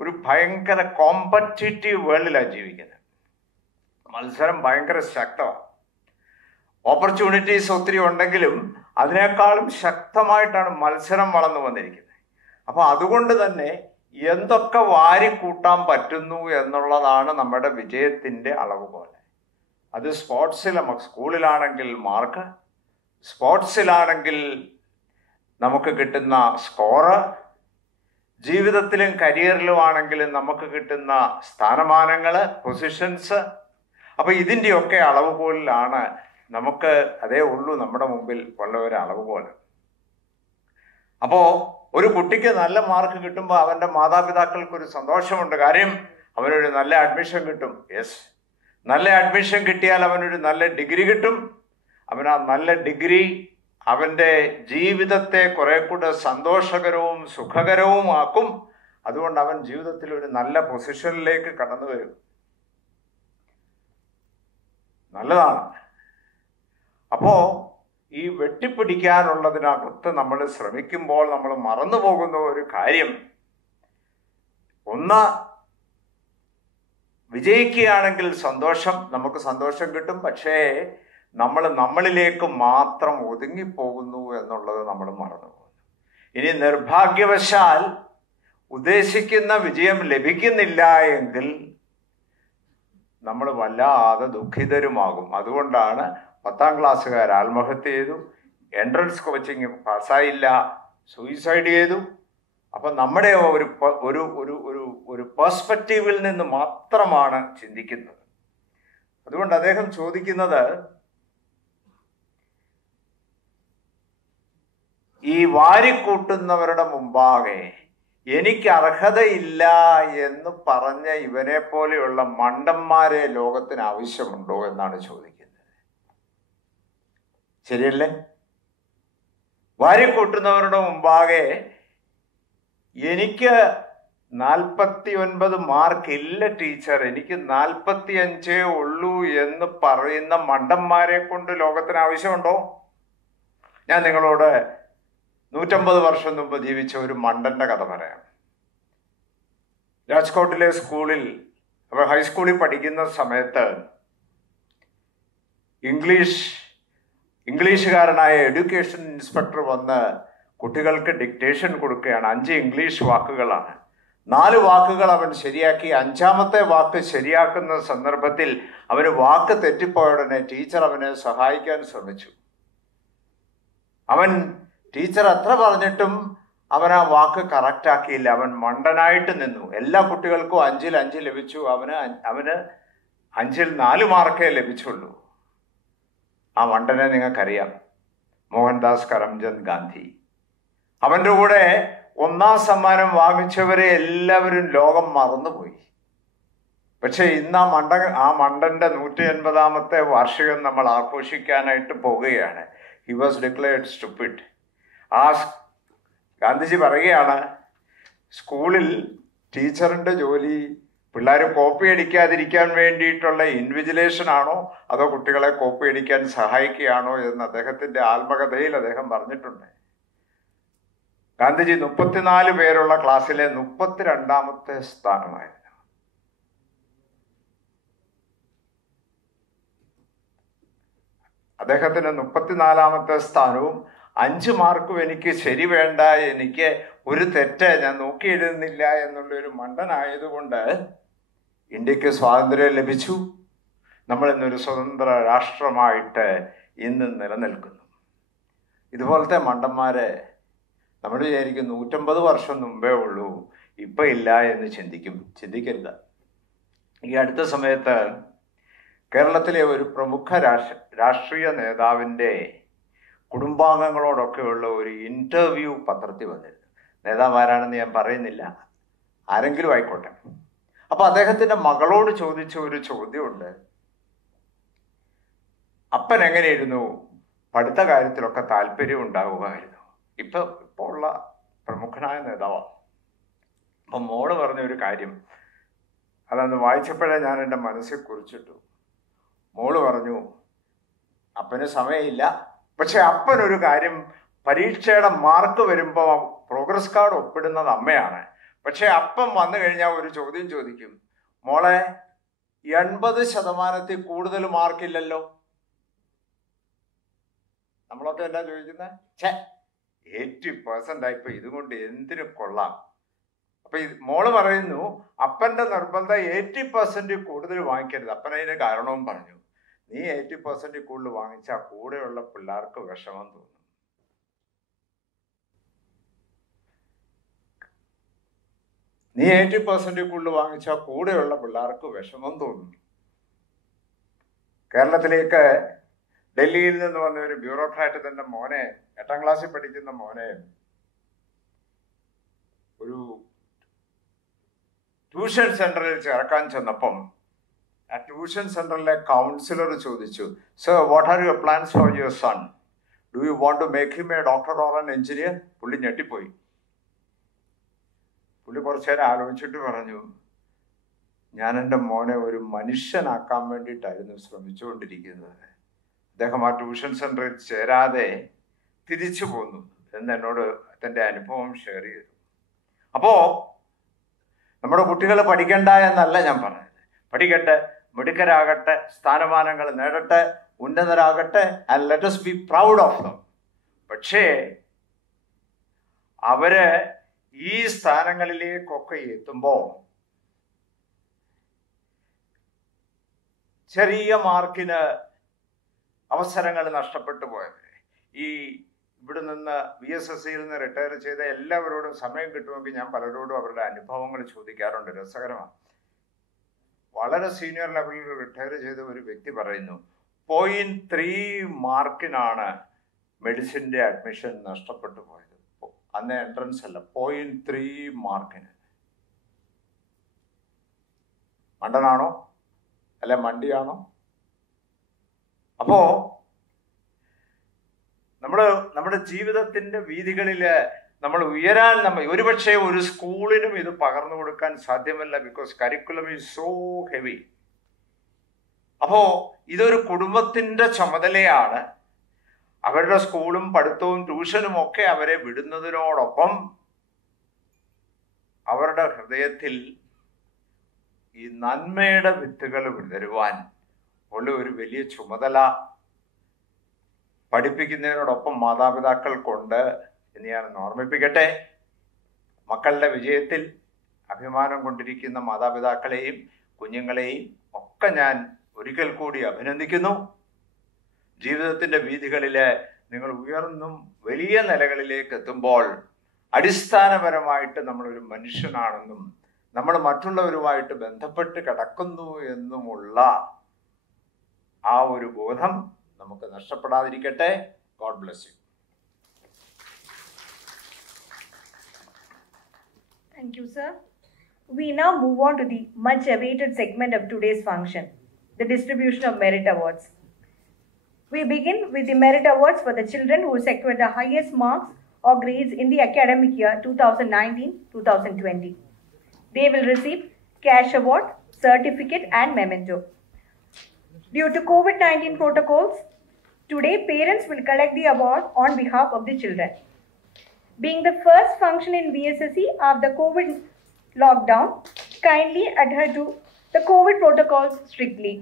ഒരു ഭയങ്കര കോമ്പറ്റീറ്റീവ് വേൾഡിലാണ് ജീവിക്കുന്നത്. മത്സരം ഭയങ്കര ശക്തമാണ്. ഓപ്പർച്യൂണിറ്റീസ് ഒത്തിരി ഉണ്ടെങ്കിലും അതിനേക്കാളും ശക്തമായിട്ടാണ് മത്സരം വളർന്നു വന്നിരിക്കുന്നത്. അപ്പോൾ അതുകൊണ്ട് തന്നെ എന്തൊക്കെ വാരിക്കൂട്ടാൻ പറ്റുന്നു എന്നുള്ളതാണ് നമ്മുടെ വിജയത്തിൻ്റെ അളവുകോൽ. അത് സ്കൂളിലാണെങ്കിൽ മാർക്ക്, സ്പോർട്സിലാണെങ്കിൽ നമുക്ക് കിട്ടുന്ന സ്കോറ്, ജീവിതത്തിലും കരിയറിലും ആണെങ്കിലും നമുക്ക് കിട്ടുന്ന സ്ഥാനമാനങ്ങൾ, പൊസിഷൻസ്. അപ്പോൾ ഇതിൻ്റെയൊക്കെ അളവുകോലിലാണ് നമുക്ക് അതേ ഉള്ളൂ നമ്മുടെ മുമ്പിൽ ഉള്ള ഒരു അളവുകോൽ. അപ്പോൾ ഒരു കുട്ടിക്ക് നല്ല മാർക്ക് കിട്ടുമ്പോൾ അവൻ്റെ മാതാപിതാക്കൾക്കൊരു സന്തോഷമുണ്ട്. കാര്യം അവനൊരു നല്ല അഡ്മിഷൻ കിട്ടും. യെസ്, നല്ല അഡ്മിഷൻ കിട്ടിയാൽ അവനൊരു നല്ല ഡിഗ്രി കിട്ടും. അവൻ ആ നല്ല ഡിഗ്രി അവൻ്റെ ജീവിതത്തെ കുറെ കൂടെ സന്തോഷകരവും സുഖകരവുമാക്കും. അതുകൊണ്ട് അവൻ ജീവിതത്തിൽ ഒരു നല്ല പൊസിഷനിലേക്ക് കടന്നു വരും. നല്ലതാണ്. അപ്പോൾ ഈ വെട്ടിപ്പിടിക്കാനുള്ളതിനകത്ത് നമ്മൾ ശ്രമിക്കുമ്പോൾ നമ്മൾ മറന്നു പോകുന്ന ഒരു കാര്യം, ഒന്ന്, വിജയിക്കുകയാണെങ്കിൽ സന്തോഷം, നമുക്ക് സന്തോഷം കിട്ടും. പക്ഷേ നമ്മൾ നമ്മളിലേക്ക് മാത്രം ഒതുങ്ങിപ്പോകുന്നു എന്നുള്ളത് നമ്മൾ മറന്നു പോകുന്നു. ഇനി നിർഭാഗ്യവശാൽ ഉദ്ദേശിക്കുന്ന വിജയം ലഭിക്കുന്നില്ല എങ്കിൽ നമ്മൾ വല്ലാതെ ദുഃഖിതരുമാകും. അതുകൊണ്ടാണ് 10ാം ക്ലാസ്സുകാർ ആത്മഹത്യ ചെയ്തു, എൻട്രൻസ് കോച്ചിങ് പാസ്സായില്ല, സൂയിസൈഡ് ചെയ്തു. അപ്പം നമ്മുടെ ഒരു ഒരു ഒരു ഒരു ഒരു പെർസ്പെക്റ്റീവിൽ നിന്ന് മാത്രമാണ് ചിന്തിക്കുന്നത്. അതുകൊണ്ട് അദ്ദേഹം ചോദിക്കുന്നത്, ഈ വാരിക്കൂട്ടുന്നവരുടെ മുമ്പാകെ എനിക്ക് അർഹതയില്ല എന്ന് പറഞ്ഞ ഇവനെ പോലെയുള്ള മണ്ടന്മാരെ ലോകത്തിന് ആവശ്യമുണ്ടോ എന്നാണ് ചോദിക്കുന്നത്. ശരിയല്ലേ? വാരിക്കൂട്ടുന്നവരുടെ മുമ്പാകെ എനിക്ക് 49 മാർക്ക് ഇല്ല ടീച്ചർ, എനിക്ക് 45 ഉള്ളൂ എന്ന് പറയുന്ന മണ്ടന്മാരെ കൊണ്ട് ലോകത്തിന് ആവശ്യമുണ്ടോ? ഞാൻ നിങ്ങളോട് 150 വർഷം മുമ്പ് ജീവിച്ച ഒരു മണ്ടന്റെ കഥ പറയാം. രാജ്കോട്ടിലെ സ്കൂളിൽ, അവർ ഹൈസ്കൂളിൽ പഠിക്കുന്ന സമയത്ത് ഇംഗ്ലീഷുകാരനായ എഡ്യൂക്കേഷൻ ഇൻസ്പെക്ടർ വന്ന് കുട്ടികൾക്ക് ഡിക്റ്റേഷൻ കൊടുക്കുകയാണ്. 5 ഇംഗ്ലീഷ് വാക്കുകളാണ്. 4 വാക്കുകൾ അവൻ ശരിയാക്കി. 5ാമത്തെ വാക്ക് ശരിയാക്കുന്ന സന്ദർഭത്തിൽ അവന് വാക്ക് തെറ്റിപ്പോയ ഉടനെ ടീച്ചർ അവനെ സഹായിക്കാൻ ശ്രമിച്ചു. ടീച്ചർ എത്ര പറഞ്ഞിട്ടും അവൻ ആ വാക്ക് കറക്റ്റാക്കിയില്ല. അവൻ മണ്ടനായിട്ട് നിന്നു. എല്ലാ കുട്ടികൾക്കും 5-ൽ 5 ലഭിച്ചു. അവന് 5-ൽ 4 മാർക്കേ ലഭിച്ചുള്ളൂ. ആ മണ്ടനെ നിങ്ങൾക്കറിയാം, മോഹൻദാസ് കരംചന്ദ് ഗാന്ധി. അവൻ്റെ കൂടെ 1ാം സമ്മാനം വാങ്ങിച്ചവരെ എല്ലാവരും ലോകം മറന്നുപോയി. പക്ഷെ ഇന്ന് ആ മണ്ടന്റെ 180ാമത്തെ വാർഷികം നമ്മൾ ആഘോഷിക്കാനായിട്ട് പോവുകയാണ്. He was declared stupid. Gandhiji പറയുകയാണ്, സ്കൂളിൽ ടീച്ചറിന്റെ ജോലി പിള്ളേർ കോപ്പി അടിക്കാതിരിക്കാൻ വേണ്ടിയിട്ടുള്ള ഇൻവിജിലേഷൻ ആണോ അതോ കുട്ടികളെ കോപ്പി അടിക്കാൻ സഹായിക്കുകയാണോ എന്ന് അദ്ദേഹത്തിന്റെ ആത്മകഥയിൽ അദ്ദേഹം പറഞ്ഞിട്ടുണ്ട്. ഗാന്ധിജി 34 പേരുള്ള ക്ലാസ്സിലെ 32ാമത്തെ സ്ഥാനമായിരുന്നു. അദ്ദേഹത്തിന് 34ാമത്തെ സ്ഥാനവും 5 മാർക്കും എനിക്ക് ശരി വേണ്ട, എനിക്ക് ഒരു തെറ്റ് ഞാൻ നോക്കി എഴുതുന്നില്ല എന്നുള്ളൊരു മണ്ടനായതുകൊണ്ട് ഇന്ത്യക്ക് സ്വാതന്ത്ര്യം ലഭിച്ചു. നമ്മൾ ഇന്നൊരു സ്വതന്ത്ര രാഷ്ട്രമായിട്ട് ഇന്ന് നിലനിൽക്കുന്നു. ഇതുപോലത്തെ മണ്ടന്മാരെ നമ്മൾ വിചാരിക്കും 150 വർഷം മുമ്പേ ഉള്ളൂ, ഇപ്പം ഇല്ല എന്ന് ചിന്തിക്കരുത്. ഈ അടുത്ത സമയത്ത് കേരളത്തിലെ ഒരു പ്രമുഖ രാഷ്ട്രീയ നേതാവിൻ്റെ കുടുംബാംഗങ്ങളോടൊക്കെയുള്ള ഒരു ഇൻ്റർവ്യൂ പത്രത്തിൽ വന്നിരുന്നു. നേതാവാരാണെന്ന് ഞാൻ പറയുന്നില്ല, ആരെങ്കിലും ആയിക്കോട്ടെ. അപ്പോൾ അദ്ദേഹത്തിൻ്റെ മകളോട് ചോദിച്ച ഒരു ചോദ്യമുണ്ട്, അപ്പൻ എങ്ങനെയായിരുന്നു പഠിത്ത കാര്യത്തിലൊക്കെ താല്പര്യം ഉണ്ടാവുകയായിരുന്നു? ഇപ്പോൾ ഉള്ള പ്രമുഖനായ നേതാവാണ്. അപ്പം മോള് പറഞ്ഞ ഒരു കാര്യം അതൊന്ന് വായിച്ചപ്പോഴേ ഞാൻ എൻ്റെ മനസ്സിൽ കുറിച്ചിട്ടു. മോള് പറഞ്ഞു, അപ്പന് സമയമില്ല, പക്ഷെ അപ്പനൊരു കാര്യം, പരീക്ഷയുടെ മാർക്ക് വരുമ്പോൾ പ്രോഗ്രസ് കാർഡ് ഒപ്പിടുന്നത് അമ്മയാണ്. പക്ഷെ അപ്പം വന്നു കഴിഞ്ഞാൽ ഒരു ചോദ്യം ചോദിക്കും, മോളെ 80% കൂടുതൽ മാർക്കില്ലല്ലോ. നമ്മളൊക്കെ എന്താ ചോദിക്കുന്നത്? 80% ആയിപ്പോ ഇതുകൊണ്ട് എന്തിനു കൊള്ളാം. അപ്പൊ മോള് പറയുന്നു, അപ്പന്റെ നിർബന്ധം 80% കൂടുതൽ വാങ്ങിക്കരുത്. അപ്പനതിന് കാരണവും പറഞ്ഞു, നീ 80% കൂടുതൽ വാങ്ങിച്ചാൽ കൂടെയുള്ള പിള്ളേർക്ക് വിഷമം തോന്നും. നീ 80% കൂടുതൽ വാങ്ങിച്ചാൽ കൂടെയുള്ള പിള്ളേർക്ക് വിഷമം തോന്നും. കേരളത്തിലേക്ക് ഡൽഹിയിൽ നിന്ന് വന്ന ഒരു ബ്യൂറോക്രാറ്റ് തന്റെ മോനെ, 8ാം ക്ലാസ്സിൽ പഠിക്കുന്ന മോനെ, ഒരു ട്യൂഷൻ സെന്ററിൽ ചേർക്കാൻ ചെന്നപ്പം ആ ട്യൂഷൻ സെന്ററിലെ കൗൺസിലർ ചോദിച്ചു, sir, what are your plans for your son? Do you want to make him a doctor or an engineer? പുള്ളി ഞെട്ടിപ്പോയി. പുള്ളി കുറച്ചു നേരം ആലോചിച്ചിട്ട് പറഞ്ഞു, ഞാൻ എൻ്റെ മോനെ ഒരു മനുഷ്യനാക്കാൻ വേണ്ടിയിട്ടായിരുന്നു ശ്രമിച്ചുകൊണ്ടിരിക്കുന്നത്. അദ്ദേഹം ആ ട്യൂഷൻ സെൻറ്ററിൽ ചേരാതെ തിരിച്ചു പോന്നു എന്ന് എന്നോട് തൻ്റെ അനുഭവം ഷെയർ ചെയ്തു. അപ്പോൾ നമ്മുടെ കുട്ടികൾ പഠിക്കണ്ട എന്നല്ല ഞാൻ പറഞ്ഞത്. പഠിക്കട്ടെ, മിടുക്കരാകട്ടെ, സ്ഥാനമാനങ്ങൾ നേടട്ടെ, ഉന്നതരാകട്ടെ, and let us be proud of them. പക്ഷേ അവര് ഈ സ്ഥാനങ്ങളിലേക്കൊക്കെ എത്തുമ്പോൾ ചെറിയ മാർക്കിന് അവസരങ്ങൾ നഷ്ടപ്പെട്ടു പോയത്, ഈ ഇവിടെ നിന്ന് VSSCയിൽ നിന്ന് റിട്ടയർ ചെയ്ത എല്ലാവരോടും സമയം കിട്ടുമെങ്കിൽ ഞാൻ പലരോടും അവരുടെ അനുഭവങ്ങൾ ചോദിക്കാറുണ്ട്. രസകരമാണ്. വളരെ സീനിയർ ലെവലിൽ റിട്ടയർ ചെയ്ത ഒരു വ്യക്തി പറയുന്നു, 0.3 മാർക്കിനാണ് മെഡിസിൻ്റെ അഡ്മിഷൻ നഷ്ടപ്പെട്ടു പോയത്. അന്ന് എൻട്രൻസ് അല്ല, 0.3 മാർക്കിന്. മണ്ടനാണോ അല്ല മണ്ടിയാണോ? അപ്പോ നമ്മുടെ ജീവിതത്തിന്റെ വീതികളിൽ നമ്മൾ ഉയരാൻ ഒരുപക്ഷെ ഒരു സ്കൂളിനും ഇത് പകർന്നു കൊടുക്കാൻ സാധ്യമല്ല. Because curriculum is so heavy. അപ്പോ ഇതൊരു കുടുംബത്തിന്റെ ചുമതലയാണ്. അവരുടെ സ്കൂളും പഠിത്തവും ട്യൂഷനും ഒക്കെ അവരെ വിടുന്നതിനോടൊപ്പം അവരുടെ ഹൃദയത്തിൽ ഈ നന്മയുടെ വിത്തുകൾ വിതരുവാൻ ഉള്ള ഒരു വലിയ ചുമതല പഠിപ്പിക്കുന്നതിനോടൊപ്പം മാതാപിതാക്കൾക്കുണ്ട് എന്ന് ഞാൻ ഓർമ്മിപ്പിക്കട്ടെ. മക്കളുടെ വിജയത്തിൽ അഭിമാനം കൊണ്ടിരിക്കുന്ന മാതാപിതാക്കളെയും കുഞ്ഞുങ്ങളെയും ഒക്കെ ഞാൻ ഒരിക്കൽ കൂടി അഭിനന്ദിക്കുന്നു. ജീവിതത്തിൻ്റെ വീഥികളിൽ നിങ്ങൾ ഉയർന്നും വലിയ നിലകളിലേക്ക് എത്തുമ്പോൾ അടിസ്ഥാനപരമായിട്ട് നമ്മളൊരു മനുഷ്യനാണെന്നും നമ്മൾ മറ്റുള്ളവരുമായിട്ട് ബന്ധപ്പെട്ട് കിടക്കുന്നു എന്നുമുള്ള ആ ഒരു ബോധം നമുക്ക് നഷ്ടപ്പെടാതിരിക്കട്ടെ. God bless you. Thank you, sir. We now move on to the much awaited segment of today's function, the distribution of merit awards. We begin with the merit awards for the children who secured the highest marks or grades in the academic year 2019-2020. They will receive cash award, certificate and memento. Due to COVID-19 protocols, today parents will collect the award on behalf of the children. Being the first function in VSSC after COVID lockdown, kindly adhere to the COVID protocols strictly.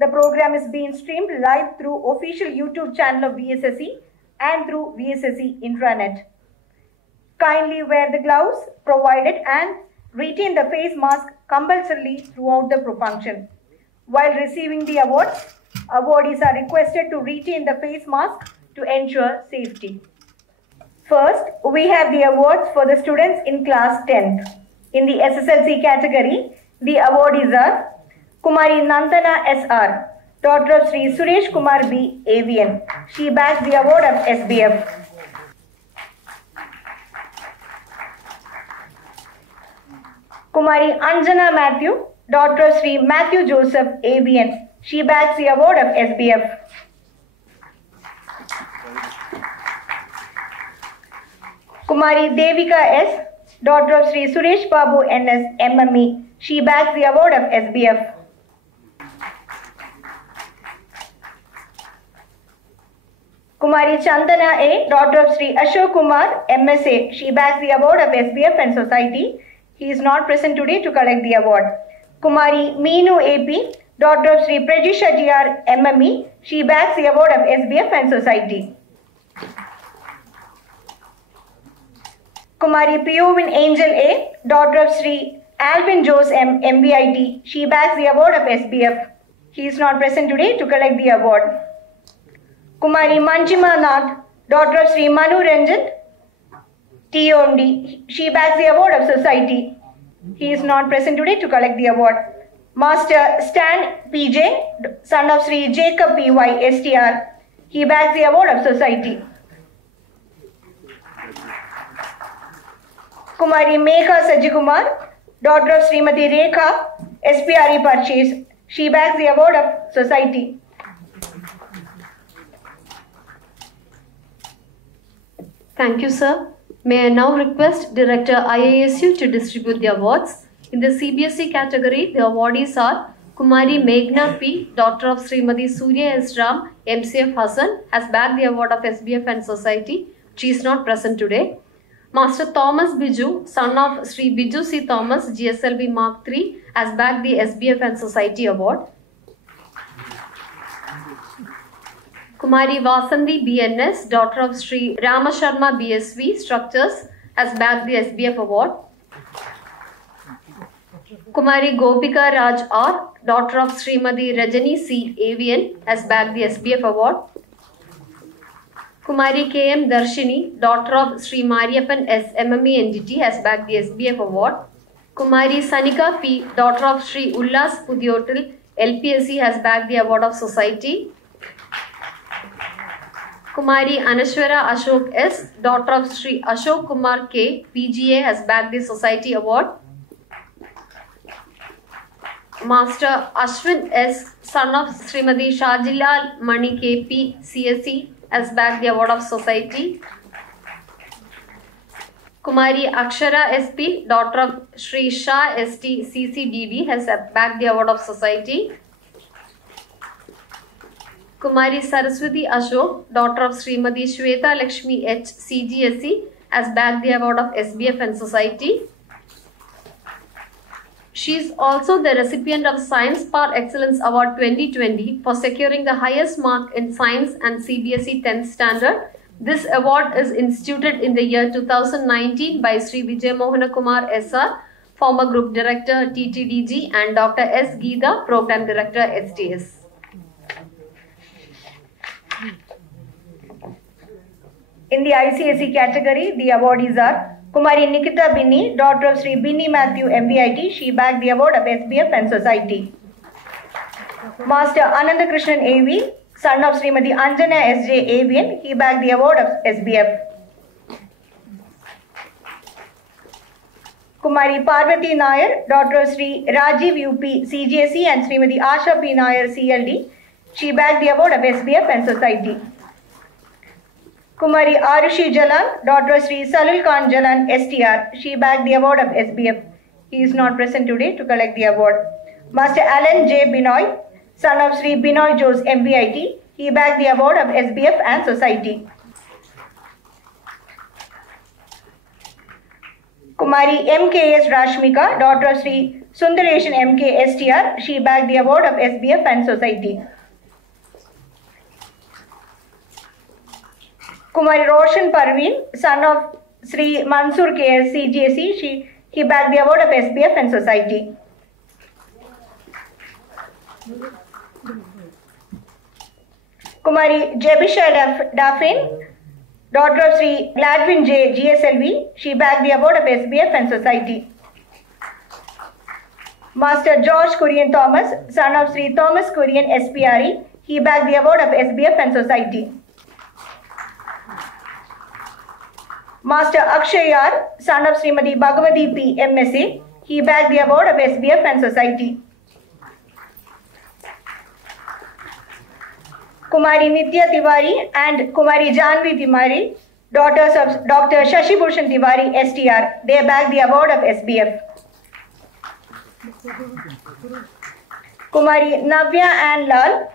The program is being streamed live through official YouTube channel of VSSC and through VSSC intranet. Kindly wear the gloves provided and retain the face mask compulsorily throughout the function. While receiving the awards, awardees are requested to retain the face mask to ensure safety. First, we have the awards for the students in class 10th. In the SSLC category, the awardees are Kumari Nandana SR, daughter of Sri Suresh Kumar B. AVN. She bags the award of SBF. Kumari Anjana Matthew, daughter of Sri Matthew Joseph AVN. She bags the award of SBF. Kumari Devika S, daughter of Sri Suresh Babu NS MME. She bags the award of SBF. Kumari Chandana A, daughter of Sri Ashok Kumar MSA. She bags the award of SBF and Society. He is not present today to collect the award. Kumari Meenu AP, daughter of Sri Prajisha GR MME. She bags the award of SBF and Society. Kumari Piyovin Angel A, daughter of Sri Alvin Jose M MVIT. She bags the award of SBF. He is not present today to collect the award. Kumari Manjima Nath, daughter of Sri Manu Ranjan TOMD. She bags the award of Society. He is not present today to collect the award. Master Stan PJ, son of Sri Jacob PY STR. He bags the award of Society. Kumari Megha Sajikumar, daughter of Srimati Rekha SPRE Purchase. She bags the award of Society. Thank you, sir. May I now request Director IISU to distribute the awards. In the CBSE category, the awardees are Kumari Meghna P, daughter of Srimati Surya S. Ram, MCF Hassan, has bagged the award of SBF and Society. She is not present today. Master Thomas Biju, son of Sri Biju C. Thomas, GSLV Mark III, has bagged the SBF and Society Award. Kumari Vasanthi BNS, daughter of Sri Ramasharma BSV Structures, has bagged the SBF Award. Kumari Gopika Raj R, daughter of Srimati Rajani C. Avian, has bagged the SBF Award. Kumari KM Darshini, daughter of Sri Mariappan S. MME entity, has bagged the SBF Award. Kumari Sanika P, daughter of Sri Ullas Pudiotil LPSC, has bagged the Award of Society. Kumari Anashwara Ashok S, daughter of Sri Ashok Kumar K, PGA, has bagged the Society Award. Master Ashwin S, son of Srimati Shajilal Mani KP, CSE, has bagged the Award of Society. Kumari Akshara SP, daughter of Sri Shah ST CCDV, has bagged the Award of Society. Kumari Saraswati Ashok, daughter of Srimati Shweta Lakshmi H CGSE, has bagged the award of SBF and Society. She is also the recipient of Science Par Excellence Award 2020 for securing the highest mark in Science and CBSE 10th Standard. This award is instituted in the year 2019 by Sri Vijay Mohana Kumar SR, former Group Director TTDG, and Dr. S. Geeta, Program Director SDS. In the ICSE category, the awardees are Kumari Nikita Binni, daughter of Sri Binni Matthew MVIT, she bagged the award of SBF and Society. Master Ananda Krishnan AV, son of Srimati Anjana SJ Avian, he bagged the award of SBF. Kumari Parvati Nair, daughter of Sri Rajiv UP CJC and Srimati Asha P Nair CLD, she bagged the award of SBF and Society. Kumari Arushi Jalan, daughter of Sri Salil Khan Jalan STR, she bagged the award of SBF. He is not present today to collect the award. Master Alan J. Binoy, son of Sri Binoy Jose MVIT, he bagged the award of SBF and Society. Kumari MKS Rashmika, daughter of Sri Sundareshan MK STR, she bagged the award of SBF and Society. Kumari Roshan Parveen, son of Sri Mansur KS CGSE, he bagged the award of SBF and Society. Kumari Jebisha Daffin, daughter of Sri Gladwin J GSLV, she bagged the award of SBF and Society. Master George Kurian Thomas, son of Sri Thomas Kurian SPRE, he bagged the award of SBF and Society. Master Akshay Yar, son of Srimati Bhagavati P. MSA, he bagged the award of SBF and Society. Kumari Nitya Tiwari and Kumari Janvi Tiwari, daughters of Dr. Shashi Bhushan Tiwari STR, they bagged the award of SBF. Kumari Navya Ann Lal,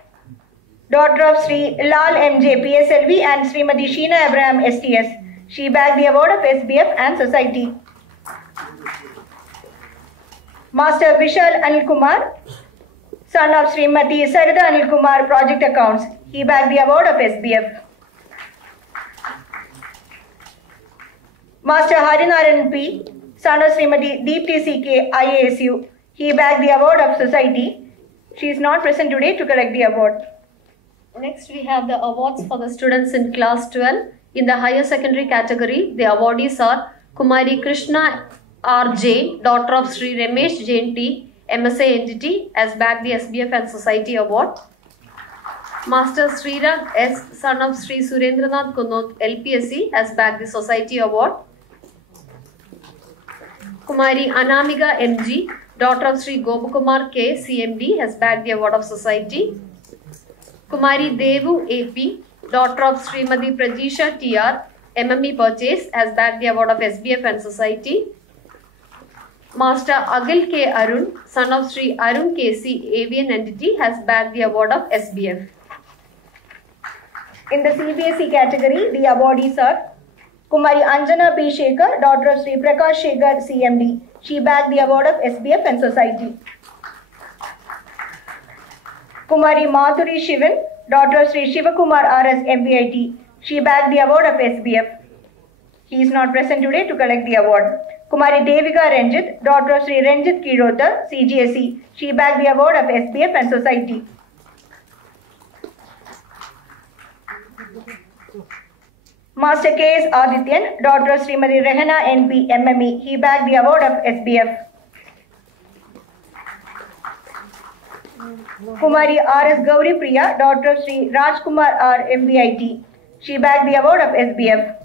daughter of Sri Lal MJ PSLV and Srimati Sheena Abraham STS, she bagged the award of SBF and Society. Master Vishal Anil Kumar, son of Srimati Sarada Anil Kumar Project Accounts, he bagged the award of SBF. Master Harinaran P, son of Srimati Deepti CK IASU, he bagged the award of Society. She is not present today to collect the award. Next, we have the awards for the students in class 12. In the higher secondary category, the awardees are Kumari Krishna R. Jain, daughter of Sri Ramesh Jain T, MSA entity, has bagged the SBF and Society Award. Master Srirag S, son of Sri Surendranath Kunot LPSC, has bagged the Society Award. Kumari Anamika MG, daughter of Sri Gopakumar K, CMD, has bagged the award of Society. Kumari Devu AP, daughter of Srimati Prajisha TR, MME Purchase, has bagged the award of SBF and Society. Master Agil K. Arun, son of Sri Arun KC Avian Entity, has bagged the award of SBF. In the CBSE category, the awardees are Kumari Anjana P. Shekhar, daughter of Sri Prakash Shekhar, CMD. She bagged the award of SBF and Society. Kumari Madhuri Shivan, daughter of Sri Shivakumar RS, MBIT. She bagged the award of SBF. He is not present today to collect the award. Kumari Devika Ranjit, daughter of Sri Ranjit Kirota, CGSE. She bagged the award of SBF and Society. Master K.S. Adityan, daughter of Srimati Rehana NP, MME. He bagged the award of SBF. Kumari R.S. Gauri Priya, daughter of Sri Rajkumar R. MBIT. She bagged the award of SBF.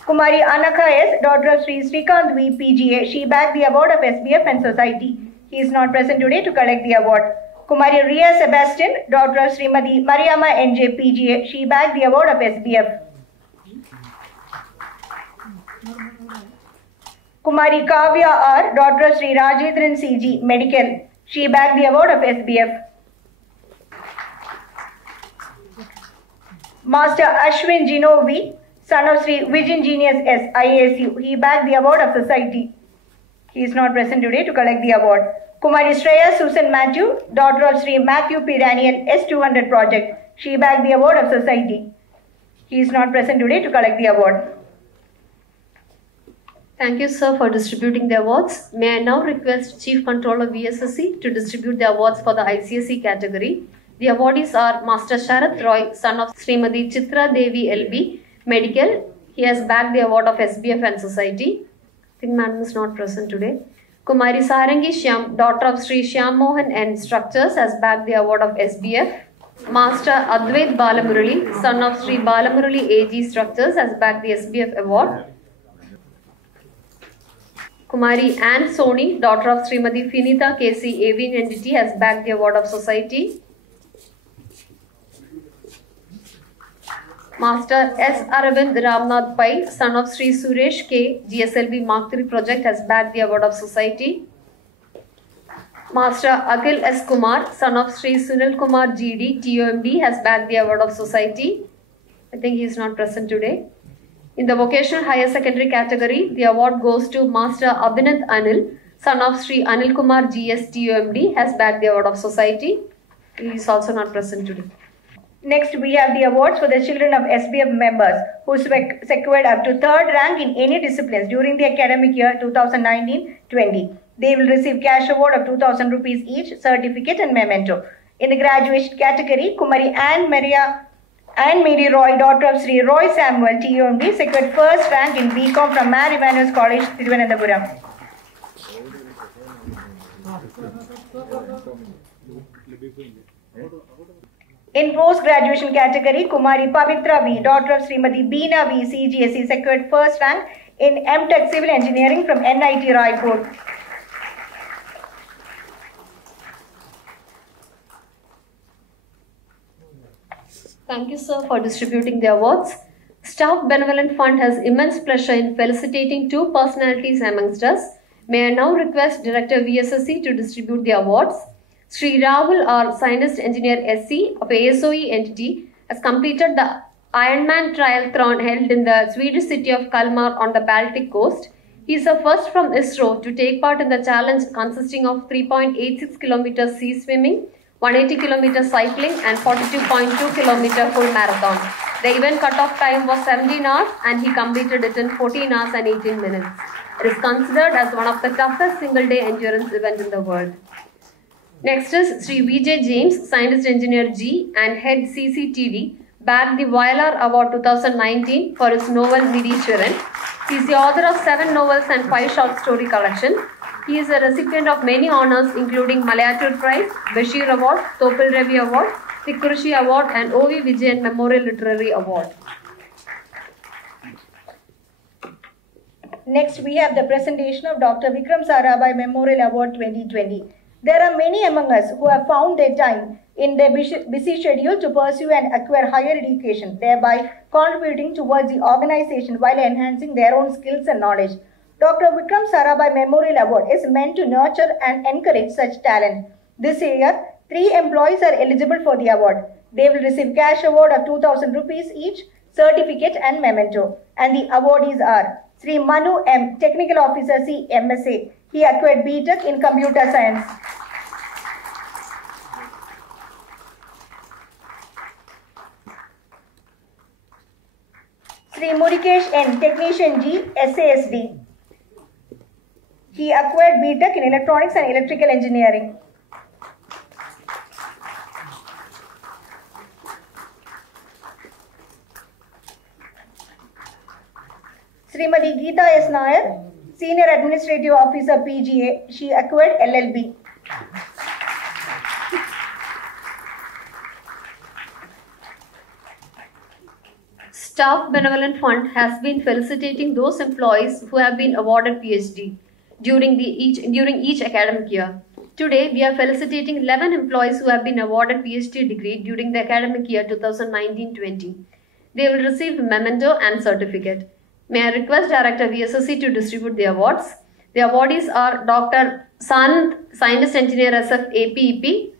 Kumari Anakha S., daughter of Sri Srikant V. PGA. She bagged the award of SBF and Society. He is not present today to collect the award. Kumari Ria Sebastian, daughter of Srimati Mariama NJ PGA. She bagged the award of SBF. Kumari Kavya R., daughter of Sri Rajendran CG Medical. She bagged the award of SBF. Master Ashwin Jino V., son of Sri Vijayan Genius S. IASU. He bagged the award of Society. He is not present today to collect the award. Kumari Shreya Susan Matthew, daughter of Sri Matthew P. Daniel S200 Project. She bagged the award of Society. He is not present today to collect the award. Thank you, sir, for distributing the awards. May I now request Chief Controller VSSC to distribute the awards for the ICSE category. The awardees are Master Sharath Roy, son of Srimati Chitra Devi LB, Medical. He has bagged the award of SBF and Society. I think madam is not present today. Kumari Sarangi Shyam, daughter of Sri Shyam Mohan N. Structures, has bagged the award of SBF. Master Advait Balamurali, son of Sri Balamurali AG Structures, has bagged the SBF award. Kumari Ann Soni, daughter of Srimati Finita KC Avian Entity, has bagged the award of Society. Master S. Aravind Ramnath Pai, son of Sri Suresh K. GSLV Mark III Project, has bagged the award of Society. Master Akhil S. Kumar, son of Sri Sunil Kumar GD TOMD, has bagged the award of Society. I think he is not present today. In the vocational higher secondary category, the award goes to Master Abhinath Anil, son of Sri Anil Kumar GS TOMD, has bagged the award of Society. He is also not present today. Next, we have the awards for the children of SBF members who secured up to 3rd rank in any disciplines during the academic year 2019-20. They will receive cash award of 2,000 rupees each, certificate and memento. In the graduation category, Kumari Anne Mary Roy, daughter of Sri Roy Samuel TOMD, secured 1st rank in BCom from Mary Ivanhoe College, Thiruvananthapuram. In post-graduation category, Kumari Pavitra V, daughter of Srimati Beena V, CGSE, secured 1st rank in MTech Civil Engineering from NIT Raipur. Thank you, sir, for distributing the awards. Staff Benevolent Fund has immense pleasure in felicitating 2 personalities amongst us. May I now request Director VSSC to distribute the awards. Sri Rahul R. Scientist Engineer SC of ASOE entity has completed the Ironman triathlon held in the Swedish city of Kalmar on the Baltic coast. He is the first from ISRO to take part in the challenge consisting of 3.86 km sea swimming, 180 km cycling and 42.2 km full marathon. The event cutoff time was 17 hours and he completed it in 14 hours and 18 minutes. It is considered as one of the toughest single-day endurance events in the world. Next is Sri Vijay James, Scientist Engineer G and Head CCTV, bagged the Violar Award 2019 for his novel Nidishwaran. He is the author of 7 novels and 5 short story collections. He is a recipient of many honors including Malayatur Prize, Bashir Award, Topil Ravi Award, Tikkurushi Award and O.V. Vijayan Memorial Literary Award. Next, we have the presentation of Dr. Vikram Sarabhai Memorial Award 2020. There are many among us who have found their time in their busy schedule to pursue and acquire higher education, thereby contributing towards the organization while enhancing their own skills and knowledge. Dr. Vikram Sarabhai Memorial Award is meant to nurture and encourage such talent. This year, 3 employees are eligible for the award. They will receive cash award of 2,000 rupees each, certificate and memento. And the awardees are Sri Manu M, Technical Officer C, MSA. He acquired BTech in Computer Science. Sri Murikesh N, Technician G, SASD. He acquired BTech in Electronics and Electrical Engineering. Srimati Geeta S. Nair, Senior Administrative Officer PGA. She acquired LLB. Staff Benevolent Fund has been felicitating those employees who have been awarded PhD during each academic year. Today, we are felicitating 11 employees who have been awarded PhD degree during the academic year 2019-20. They will receive a memento and certificate. May I request Director VSSC to distribute the awards. The awardees are Dr. Sanand, Scientist Engineer SF APEP,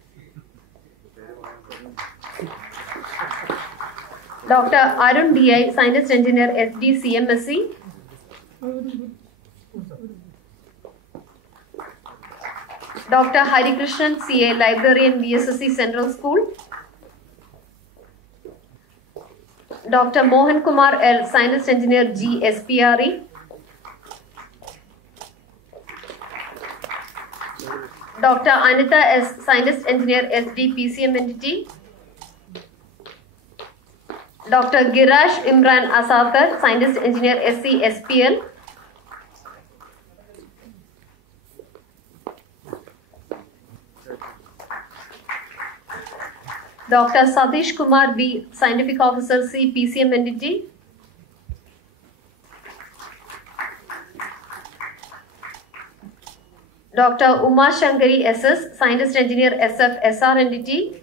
Dr. Arun DI, Scientist Engineer SD CMSC, Dr. Harikrishnan CA, Librarian VSSC Central School, Dr. Mohan Kumar L, Scientist Engineer G SPRE, Dr. Anita S, Scientist Engineer SD PCM Entity, Dr. Girash Imran Asafar, Scientist Engineer SC SPL, Dr. Satish Kumar B, Scientific Officer C PCM Entity, Dr. Uma Shankari SS, Scientist Engineer SF SR Entity,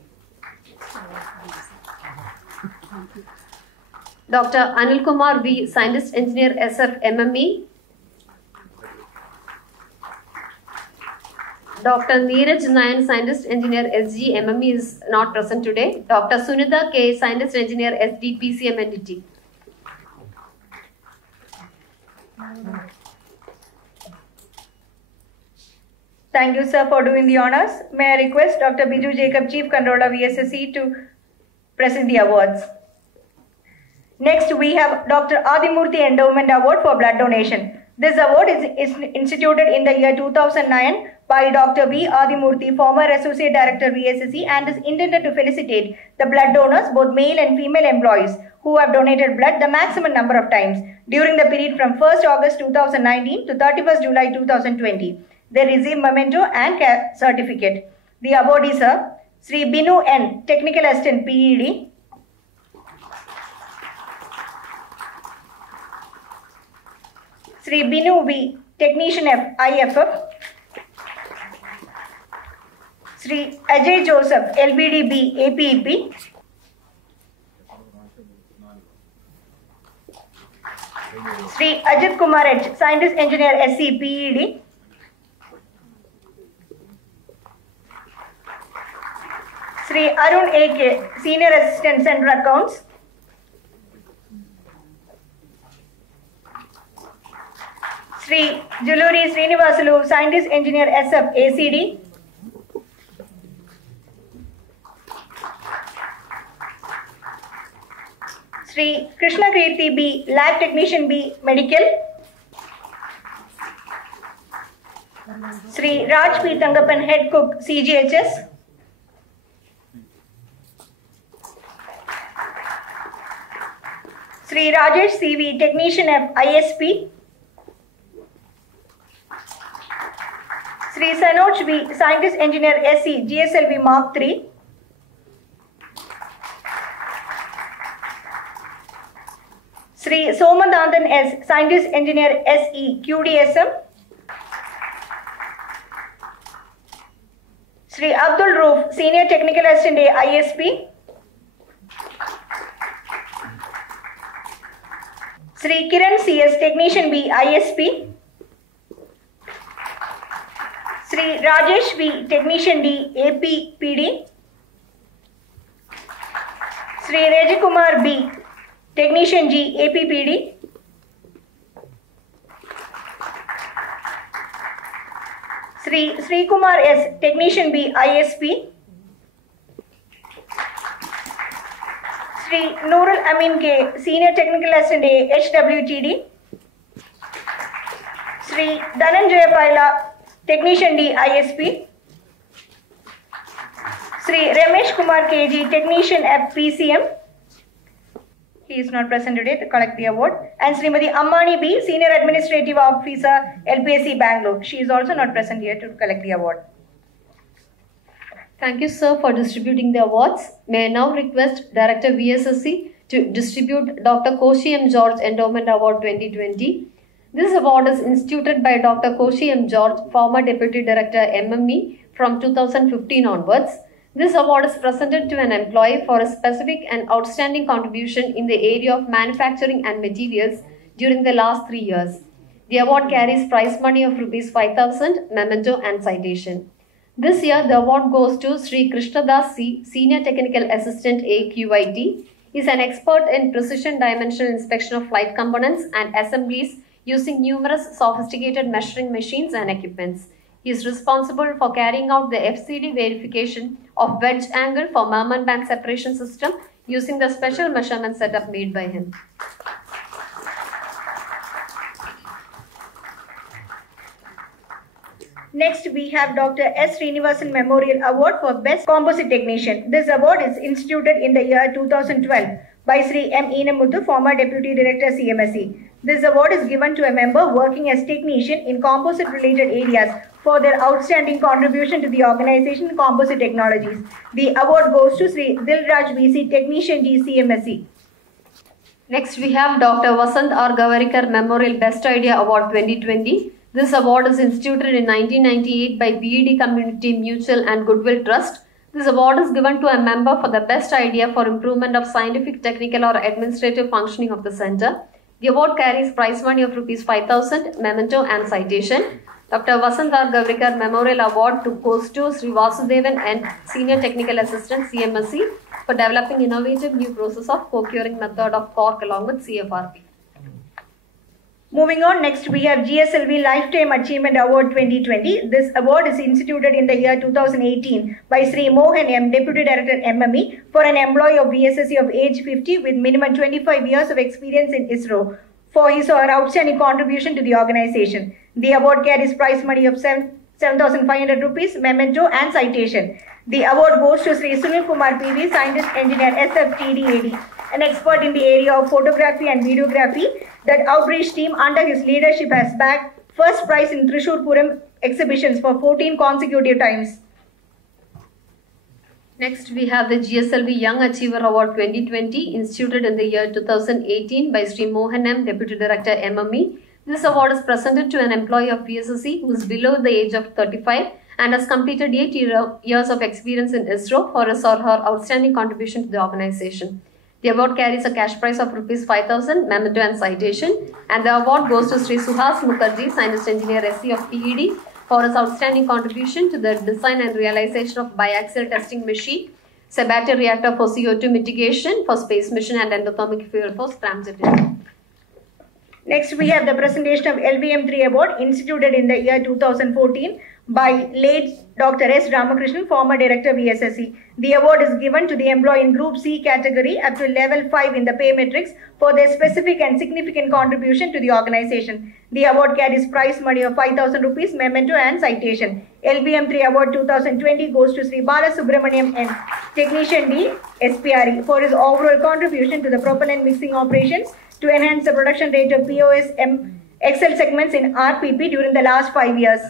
Dr. Anil Kumar V, Scientist Engineer SF MME, Dr. Neeraj Nayan, Scientist Engineer SG MME is not present today. Dr. Sunitha K, Scientist Engineer SD PCM Entity. Thank you, sir, for doing the honors. May I request Dr. Biju Jacob, Chief Controller VSSC, to present the awards. Next, we have Dr. Adimurthy Endowment Award for Blood Donation. This award is instituted in the year 2009 by Dr. V. Adimurthy, former Associate Director VSSC, and is intended to felicitate the blood donors, both male and female employees, who have donated blood the maximum number of times during the period from 1st August 2019 to 31st July 2020. They receive memento and certificate. The awardees are Sri Binu N, Technical Assistant PED, Sri Binu V, Technician IFF, Sri Ajay Joseph, LBDB APEP, Sri Ajit Kumar H, Scientist Engineer SC PED, Sri Arun AK, Senior Assistant Central Accounts, Sri Juluri Srinivasulu, Scientist Engineer SF ACD, Sri Krishna Kirti B, Lab Technician B, Medical, Sri Raj P. Tangappan, Head Cook CGHS, Sri Rajesh CV, Technician F, ISP, Sri Sanoj V, Scientist Engineer SC, GSLV Mark III, Sri Somanandan S, Scientist Engineer SE, QDSM, Sri Abdul Roof, Senior Technical Assistant ISP, Sri Kiran CS, Technician B, ISP, Sri Sri Rajesh V, Technician D, APPD. Sri Rajakumar B, Technician G, APPD. Sri Kumar S, Technician B, ISP. Sri Nurul Amin K, Senior Technical Assistant A, HWTD. Sri Dhananjaya Paila, Technician D, ISP. Sri Ramesh Kumar KG, Technician F, PCM. He is not present today to collect the award. And Srimati Ammani B, Senior Administrative Officer, LPSC Bangalore. She is also not present here to collect the award. Thank you, sir, for distributing the awards. May I now request Director VSSC to distribute Dr. Koshi M. George Endowment Award 2020. This award is instituted by Dr. Koshi M. George, former Deputy Director MME, from 2015 onwards. This award is presented to an employee for a specific and outstanding contribution in the area of manufacturing and materials during the last 3 years. The award carries prize money of Rs 5,000, memento and citation. This year, the award goes to Sri Krishnadas C, Senior Technical Assistant A, QIT. He is an expert in precision dimensional inspection of flight components and assemblies using numerous sophisticated measuring machines and equipments. He is responsible for carrying out the FCD verification of wedge angle for Marmon band separation system using the special measurement setup made by him. Next, we have Dr. S. Srinivasan Memorial Award for Best Composite Technician. This award is instituted in the year 2012 by Sri M. Enamuthu, former Deputy Director CMSE. This award is given to a member working as technician in composite-related areas for their outstanding contribution to the organization Composite Technologies. The award goes to Sri Dilraj VC, Technician D, CMSE. Next, we have Dr. Vasant R. Gavarikar Memorial Best Idea Award 2020. This award is instituted in 1998 by BED Community Mutual and Goodwill Trust. This award is given to a member for the best idea for improvement of scientific, technical or administrative functioning of the center. The award carries prize money of Rs 5,000, memento and citation. Dr. Vasant R. Gavarikar Memorial Award goes to Sri Vasudevan and Senior Technical Assistant CMSE for developing innovative new process of procuring method of cork along with CFRP. Moving on, next we have GSLV Lifetime Achievement Award 2020. This award is instituted in the year 2018 by Sri Mohan M, Deputy Director MME, for an employee of VSSC of age 50 with minimum 25 years of experience in ISRO for his or her outstanding contribution to the organization. The award carries prize money of 7,500 rupees, memento and citation. The award goes to Sri Sunil Kumar PV, Scientist Engineer SFTD, an expert in the area of photography and videography. That outreach team under his leadership has bagged first prize in Thrissur Puram exhibitions for 14 consecutive times. Next, we have the GSLV Young Achiever Award 2020, instituted in the year 2018 by Sri Mohan M, Deputy Director MME. This award is presented to an employee of VSSC who is below the age of 35 and has completed 8 years of experience in ISRO for his or her outstanding contribution to the organization. The award carries a cash prize of Rs 5,000, memento and citation, and the award goes to Sri Suhas Mukherjee, Scientist Engineer SC of PED, for his outstanding contribution to the design and realization of biaxial testing machine, Sabatier reactor for CO2 mitigation for space mission and endothermic fuel for scramjet. Next, we have the presentation of LVM3 Award instituted in the year 2014 by late Dr. S. Ramakrishnan, former Director VSSC. The award is given to the employee in Group C category up to level 5 in the pay matrix for their specific and significant contribution to the organization. The award carries prize money of 5,000 rupees, memento and citation. LVM3 Award 2020 goes to Sri Bala Subramaniam N, Technician D, SPRE, for his overall contribution to the propellant mixing operations to enhance the production rate of POS Excel segments in RPP during the last 5 years.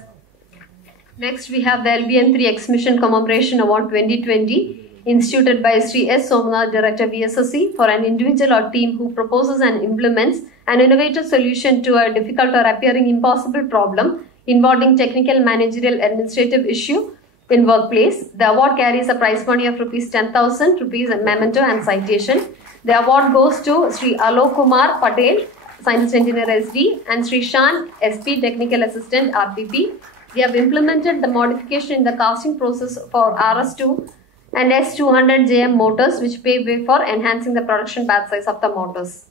Next, we have the LBN3 Ex-Mission Commemoration Award 2020, instituted by Sri S. Somnath, Director VSSC, for an individual or team who proposes and implements an innovative solution to a difficult or appearing impossible problem involving technical, managerial, administrative issue in workplace. The award carries a prize money of Rs 10,000, a memento and citation. The award goes to Sri Alok Kumar Patel, Scientist Engineer SD, and Sri Shan SP, Technical Assistant RPP, We have implemented the modification in the casting process for RS2 and S200JM motors, which pave way for enhancing the production batch size of the motors.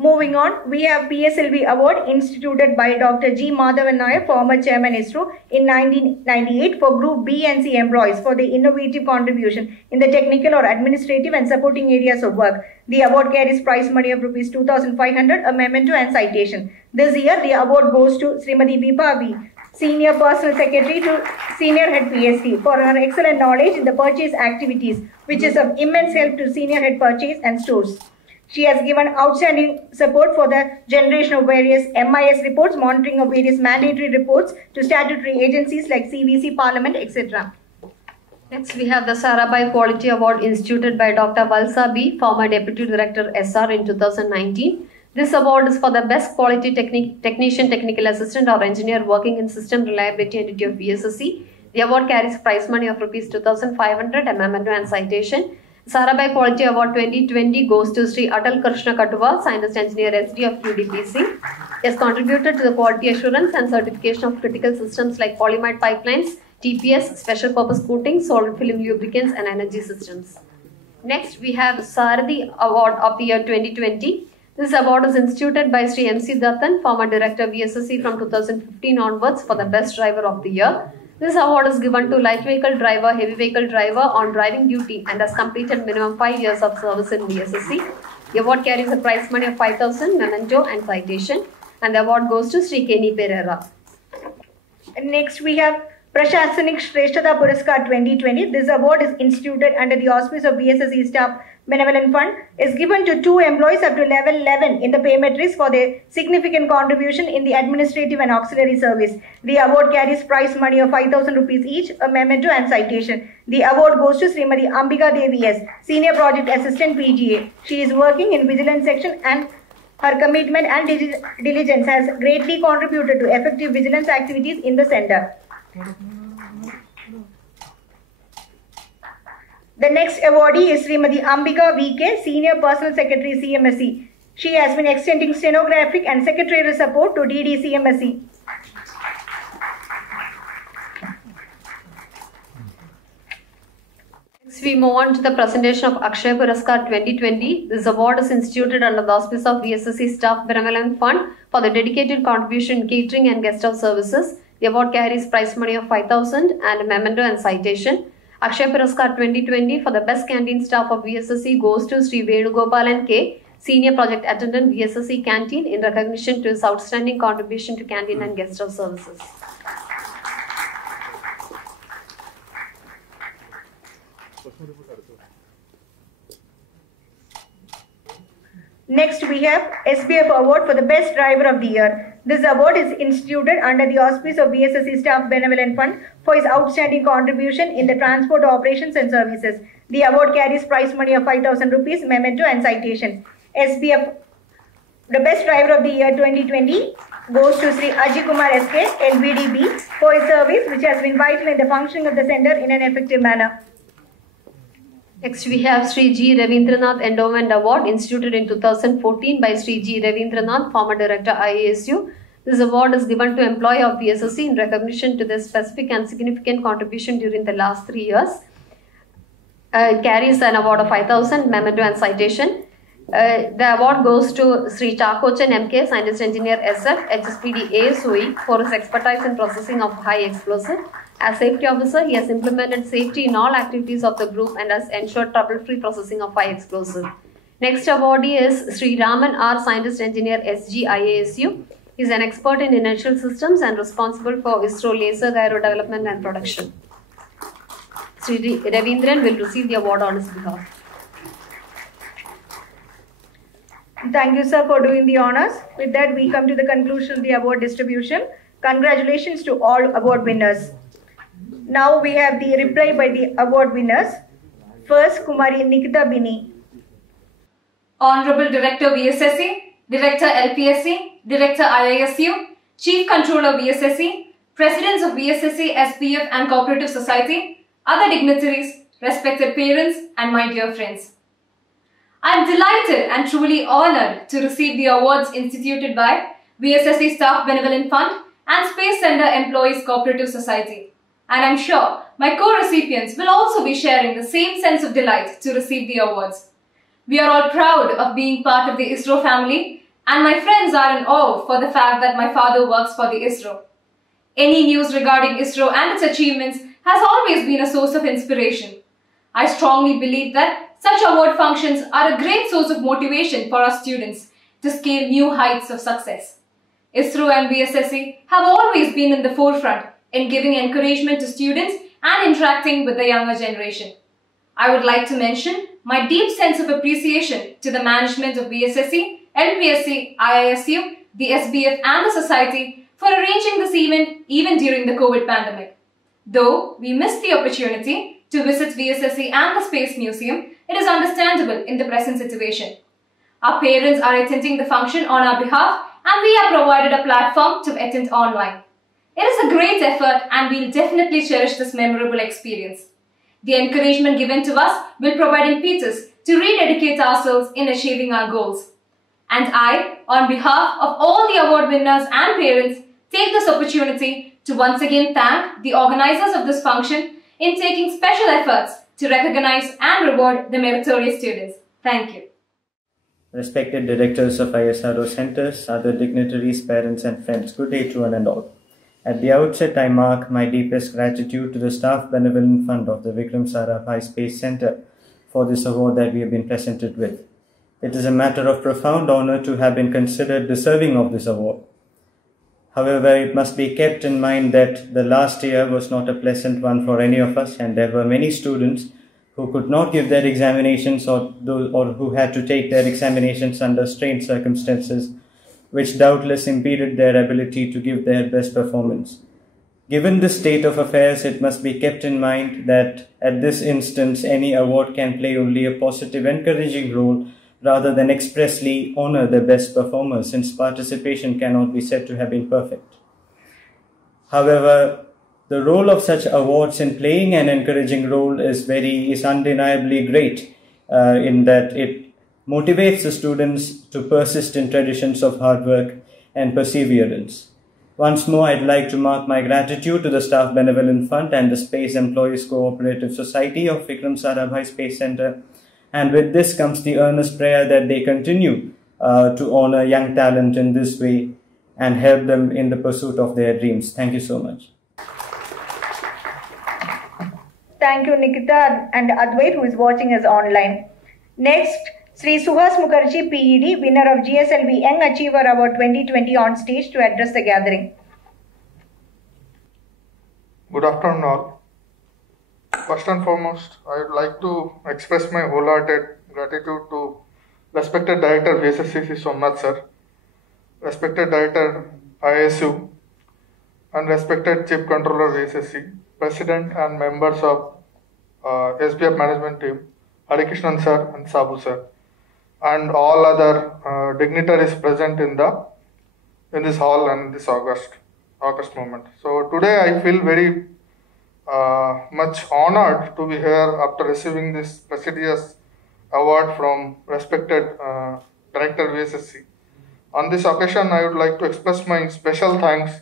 Moving on, we have PSLV award instituted by Dr. G. Madhavan Nair, former chairman ISRO, in 1998 for Group B and C employees for the innovative contribution in the technical or administrative and supporting areas of work. The award carries prize money of Rs 2,500, a memento and citation. This year, the award goes to Srimati Vipa V, Senior Personal Secretary to Senior Head PST, for her excellent knowledge in the purchase activities, which is of immense help to Senior Head Purchase and Stores. She has given outstanding support for the generation of various MIS reports, monitoring of various mandatory reports to statutory agencies like CVC, Parliament, etc. Next, we have the Sarabhai Quality Award instituted by Dr. Valsa B, former Deputy Director SR in 2019. This award is for the best quality technician, technical assistant or engineer working in system reliability entity of VSSC. The award carries prize money of Rs 2,500, a memento and citation. Sarabhai Quality Award 2020 goes to Sri Atal Krishna Katuva, Scientist Engineer SD of QDPC. He has contributed to the quality assurance and certification of critical systems like polyimide pipelines, TPS, special purpose coating, solid film lubricants and energy systems. Next, we have Saradi Award of the year 2020. This award is instituted by Sri MC Dattan, former Director VSSC from 2015 onwards for the best driver of the year. This award is given to light vehicle driver, heavy vehicle driver on driving duty and has completed minimum 5 years of service in VSSC. The award carries a prize money of 5,000, memento and citation, and the award goes to Sri Kenny Pereira. Next, we have Prashasanik Shrestha Puraskar 2020. This award is instituted under the auspice of VSSC Staff Benevolent Fund, is given to 2 employees up to level 11 in the pay matrix for their significant contribution in the administrative and auxiliary service. The award carries prize money of 5,000 rupees each, a memento and citation. The award goes to Srimati Ambika Devi S, Senior Project Assistant PGA. She is working in Vigilance Section and her commitment and diligence has greatly contributed to effective vigilance activities in the center. The next awardee is Srimati Ambika VK, Senior Personal Secretary CMSE. She has been extending stenographic and secretarial support to DD CMSE. Next, we move on to the presentation of Akshay Puraskar 2020. This award is instituted under the auspice of VSSC Staff Benevolent Fund for the dedicated contribution in catering and guest house services. The award carries prize money of 5,000 and a memento and citation. Akshay Puraskar 2020 for the best canteen staff of VSSC goes to Sri Venugopalan K, Senior Project Attendant VSSC Canteen, in recognition to his outstanding contribution to canteen and guest house services. Next, we have SBF Award for the Best Driver of the Year. This award is instituted under the auspice of VSSC Staff Benevolent Fund for his outstanding contribution in the transport operations and services. The award carries prize money of 5,000 rupees, memento and citation. SBF, the Best Driver of the Year 2020 goes to Sri Ajay Kumar SK, LBDB, for his service which has been vital in the functioning of the center in an effective manner. Next, we have Sri G. Ravindranath Endowment Award instituted in 2014 by Sri G. Ravindranath, former Director IASU. This award is given to employee of VSSC in recognition to their specific and significant contribution during the last 3 years. It carries an award of 5,000, memento and citation. The award goes to Sri Chakochan MK, Scientist Engineer SF, HSPD ASOE, for his expertise in processing of high explosive. As safety officer, he has implemented safety in all activities of the group and has ensured trouble-free processing of high explosive. Next awardee is Sri Raman R, Scientist Engineer SG IASU. He is an expert in inertial systems and responsible for ISRO laser gyro development and production. Sri Ravindran will receive the award on his behalf. Thank you, sir, for doing the honors. With that, we come to the conclusion of the award distribution. Congratulations to all award winners. Now we have the reply by the award winners. First, Kumari Nikita Bini. Honorable Director VSSC, Director LPSC, Director IISU, Chief Controller VSSC, Presidents of VSSC, SBF and Cooperative Society, other dignitaries, respected parents and my dear friends. I am delighted and truly honored to receive the awards instituted by VSSC Staff Benevolent Fund and Space Center Employees Cooperative Society. And I'm sure my co-recipients will also be sharing the same sense of delight to receive the awards. We are all proud of being part of the ISRO family, and my friends are in awe for the fact that my father works for the ISRO. Any news regarding ISRO and its achievements has always been a source of inspiration. I strongly believe that such award functions are a great source of motivation for our students to scale new heights of success. ISRO and VSSC have always been in the forefront in giving encouragement to students and interacting with the younger generation. I would like to mention my deep sense of appreciation to the management of VSSC, LPSC, IISU, the SBF and the Society for arranging this event even during the COVID pandemic. Though we missed the opportunity to visit VSSC and the Space Museum, it is understandable in the present situation. Our parents are attending the function on our behalf and we have provided a platform to attend online. It is a great effort and we'll definitely cherish this memorable experience. The encouragement given to us will provide impetus to rededicate ourselves in achieving our goals. And I, on behalf of all the award winners and parents, take this opportunity to once again thank the organizers of this function in taking special efforts to recognize and reward the meritorious students. Thank you. Respected directors of ISRO centers, other dignitaries, parents and friends, good day to one and all. At the outset, I mark my deepest gratitude to the Staff Benevolent Fund of the Vikram Sarabhai Space Center for this award that we have been presented with. It is a matter of profound honor to have been considered deserving of this award. However, it must be kept in mind that the last year was not a pleasant one for any of us, and there were many students who could not give their examinations or who had to take their examinations under strained circumstances, which doubtless impeded their ability to give their best performance. Given this state of affairs, it must be kept in mind that at this instance, any award can play only a positive, encouraging role rather than expressly honor the best performers, since participation cannot be said to have been perfect. However, the role of such awards in playing an encouraging role is undeniably great in that it motivates the students to persist in traditions of hard work and perseverance. Once more, I'd like to mark my gratitude to the Staff Benevolent Fund and the Space Employees Cooperative Society of Vikram Sarabhai Space Center. And with this comes the earnest prayer that they continue to honor young talent in this way and help them in the pursuit of their dreams. Thank you so much. Thank you, Nikita and Advait, who is watching us online. Next, Sri Suhas Mukherjee, PED, winner of GSLV Young Achiever Award 2020, on stage to address the gathering. Good afternoon all. First and foremost, I would like to express my wholehearted gratitude to respected Director VSSC Somnath sir, respected Director ISU, and respected Chief Controller VSSC, President and members of SBF management team, Harikrishnan sir and Sabu sir, and all other dignitaries present in this hall and this August moment. So today I feel very much honored to be here after receiving this prestigious award from respected Director VSSC. On this occasion, I would like to express my special thanks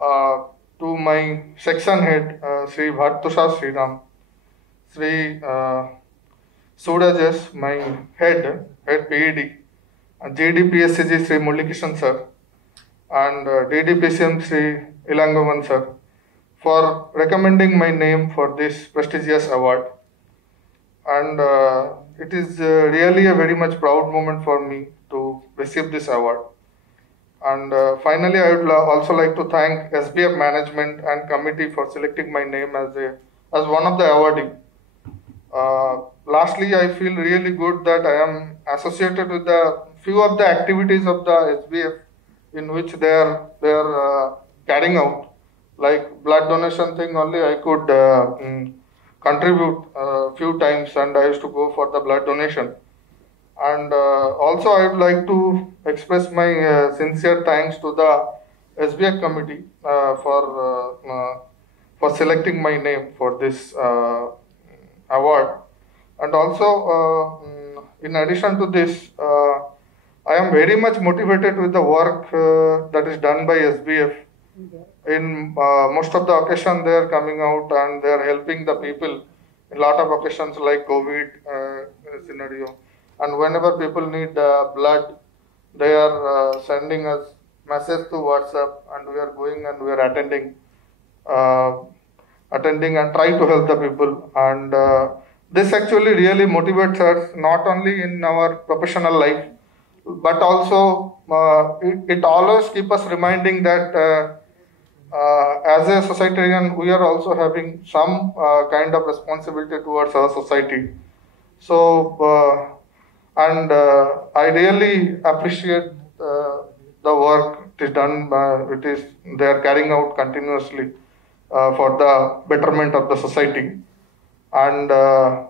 to my section head, Sri Bhartushar Sriram, Sri Sudajas, my head PED, GDPSCG Sri Mullikishan sir, and DDPCM Sri Ilangavan sir, for recommending my name for this prestigious award. And it is really a very much proud moment for me to receive this award. And finally, I would also like to thank SBF management and committee for selecting my name as one of the awardee. Lastly, I feel really good that I am associated with a few of the activities of the SBF in which they are carrying out. Like blood donation thing only I could contribute a few times, and I used to go for the blood donation. And also I would like to express my sincere thanks to the SBF committee for selecting my name for this award. And also in addition to this, I am very much motivated with the work that is done by SBF In most of the occasions, they are coming out and they are helping the people in a lot of occasions like COVID scenario. And whenever people need blood, they are sending us message to WhatsApp, and we are going and we are attending and try to help the people. And this actually really motivates us, not only in our professional life, but also it always keeps us reminding that as a societarian, we are also having some kind of responsibility towards our society. So, I really appreciate the work it is done. They are carrying out continuously for the betterment of the society, and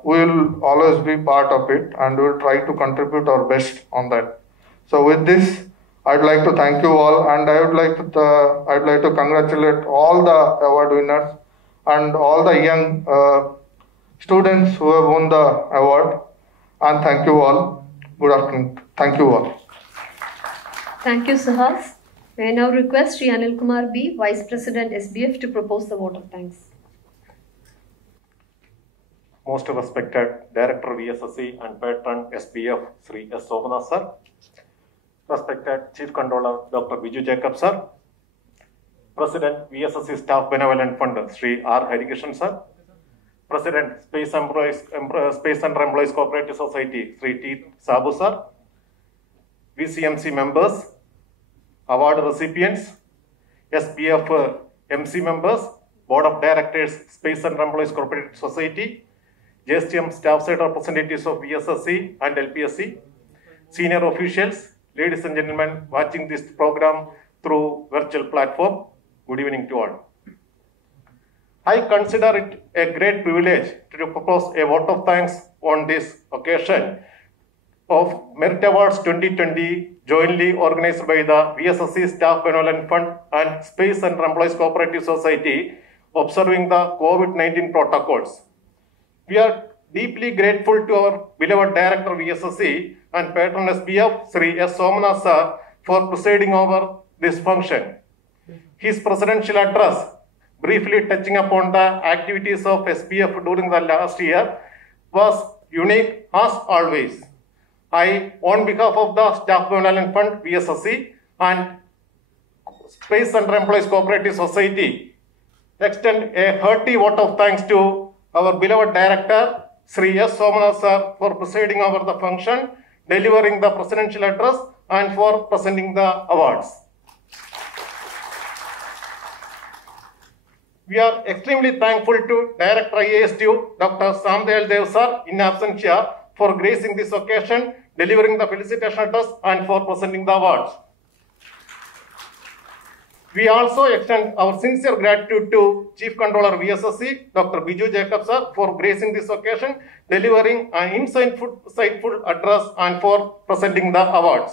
we will always be part of it, and we will try to contribute our best on that. So, with this, I'd like to thank you all, and I'd like to congratulate all the award winners and all the young students who have won the award. And thank you all. Good afternoon. Thank you all. Thank you, Sahas. May I now request Sri Anil Kumar B, Vice President SBF, to propose the vote of thanks. Most respected Director VSSC and Patron SBF, Sri S. Somanath sir. Respected Chief Controller Dr. Biju Jacob sir. President VSSC Staff Benevolent Fund, Sri R. Harikishan sir. President Space Center Employees Cooperative Society, Sri T. Sabu sir. VCMC members, award recipients, SBF MC members, Board of Directors, Space Center Employees Cooperative Society, JSTM staff side representatives of VSSC and LPSC, senior officials, ladies and gentlemen watching this program through virtual platform, good evening to all. I consider it a great privilege to propose a vote of thanks on this occasion of Merit Awards 2020, jointly organized by the VSSC Staff Benevolent Fund and Space Center Employees Cooperative Society, observing the COVID-19 protocols. We are deeply grateful to our beloved Director VSSC and Patron SBF, Sri S. Somanath sir, for presiding over this function. His presidential address, briefly touching upon the activities of SBF during the last year, was unique as always. I, on behalf of the Staff Benevolent Fund, VSSC, and Space Center Employees Cooperative Society, extend a hearty vote of thanks to our beloved Director, Sri S. Somanath sir, for presiding over the function, delivering the presidential address, and for presenting the awards. We are extremely thankful to Director IASTU, Dr. Samdayal Dev sir, in absentia, for gracing this occasion, delivering the felicitation address, and for presenting the awards. We also extend our sincere gratitude to Chief Controller VSSC, Dr. Biju Jacob sir, for gracing this occasion, delivering an insightful address, and for presenting the awards.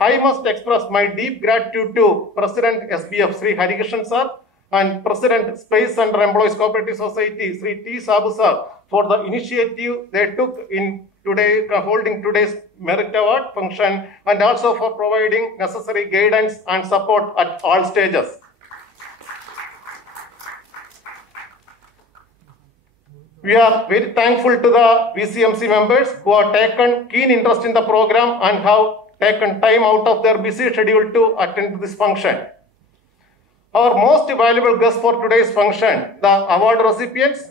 I must express my deep gratitude to President SBF, Sri Harikishan sir, and President Space Center Employees Cooperative Society, Sri T. Sabu sir, for the initiative they took in holding today's Merit Award function, and also for providing necessary guidance and support at all stages. We are very thankful to the VCMC members who have taken keen interest in the program and have taken time out of their busy schedule to attend this function. Our most valuable guests for today's function, the award recipients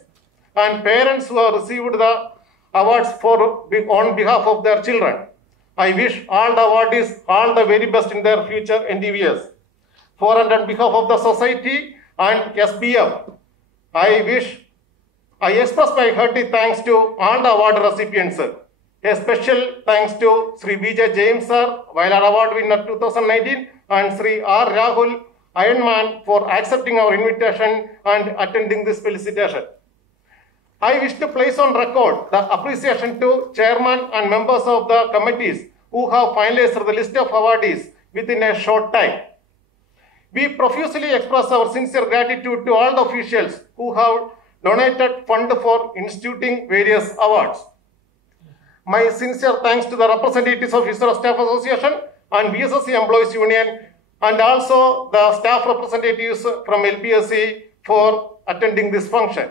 and parents who have received the awards on behalf of their children. I wish all the awardees all the very best in their future endeavors. For and on behalf of the society and SBF, I express my hearty thanks to all the award recipients. A special thanks to Sri B.J. James sir, Viola Award winner 2019, and Sri R. Rahul Ironman for accepting our invitation and attending this felicitation. I wish to place on record the appreciation to chairman and members of the committees who have finalized the list of awardees within a short time. We profusely express our sincere gratitude to all the officials who have donated fund for instituting various awards. My sincere thanks to the representatives of ISRO Staff Association and VSSC Employees Union, and also the staff representatives from LPSC for attending this function.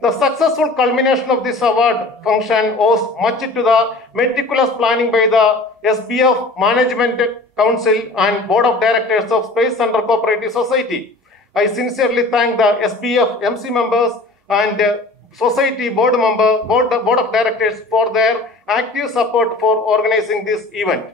The successful culmination of this award function owes much to the meticulous planning by the SBF Management Council and Board of Directors of Space Center Cooperative Society. I sincerely thank the SBF MC members and Society Board of Directors for their active support for organizing this event.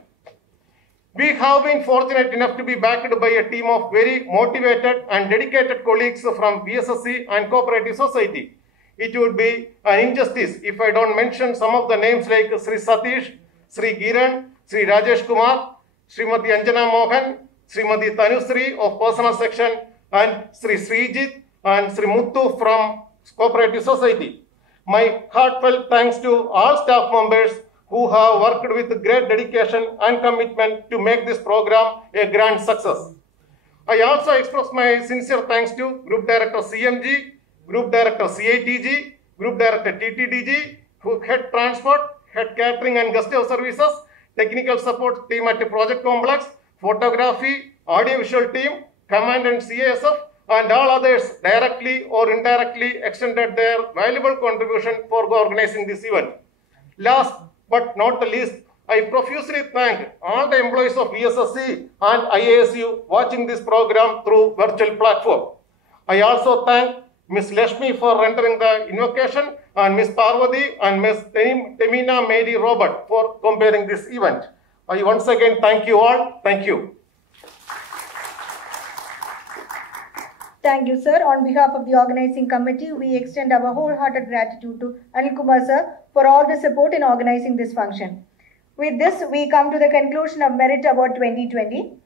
We have been fortunate enough to be backed by a team of very motivated and dedicated colleagues from VSSC and Cooperative Society. It would be an injustice if I don't mention some of the names like Sri Satish, Sri Giran, Sri Rajesh Kumar, Srimati Anjana Mohan, Srimati Tanusri of Personal Section, and Sri Srijit and Sri Muthu from Cooperative Society. My heartfelt thanks to all staff members who have worked with great dedication and commitment to make this program a grand success. I also express my sincere thanks to Group Director CMG, Group Director CITG, Group Director TTDG, Head Transport, Head Catering and Guest House Services, Technical Support Team at Project Complex, Photography, Audiovisual Team, Command and CASF, and all others directly or indirectly extended their valuable contribution for organizing this event. Last but not the least, I profusely thank all the employees of VSSC and IASU watching this program through virtual platform. I also thank Ms. Lashmi for rendering the invocation, and Ms. Parvati and Ms. Temina Mary Robert for comparing this event. I once again thank you all. Thank you. Thank you, sir. On behalf of the organizing committee, we extend our wholehearted gratitude to Anil Kumar sir for all the support in organizing this function. With this, we come to the conclusion of Merit Award 2020.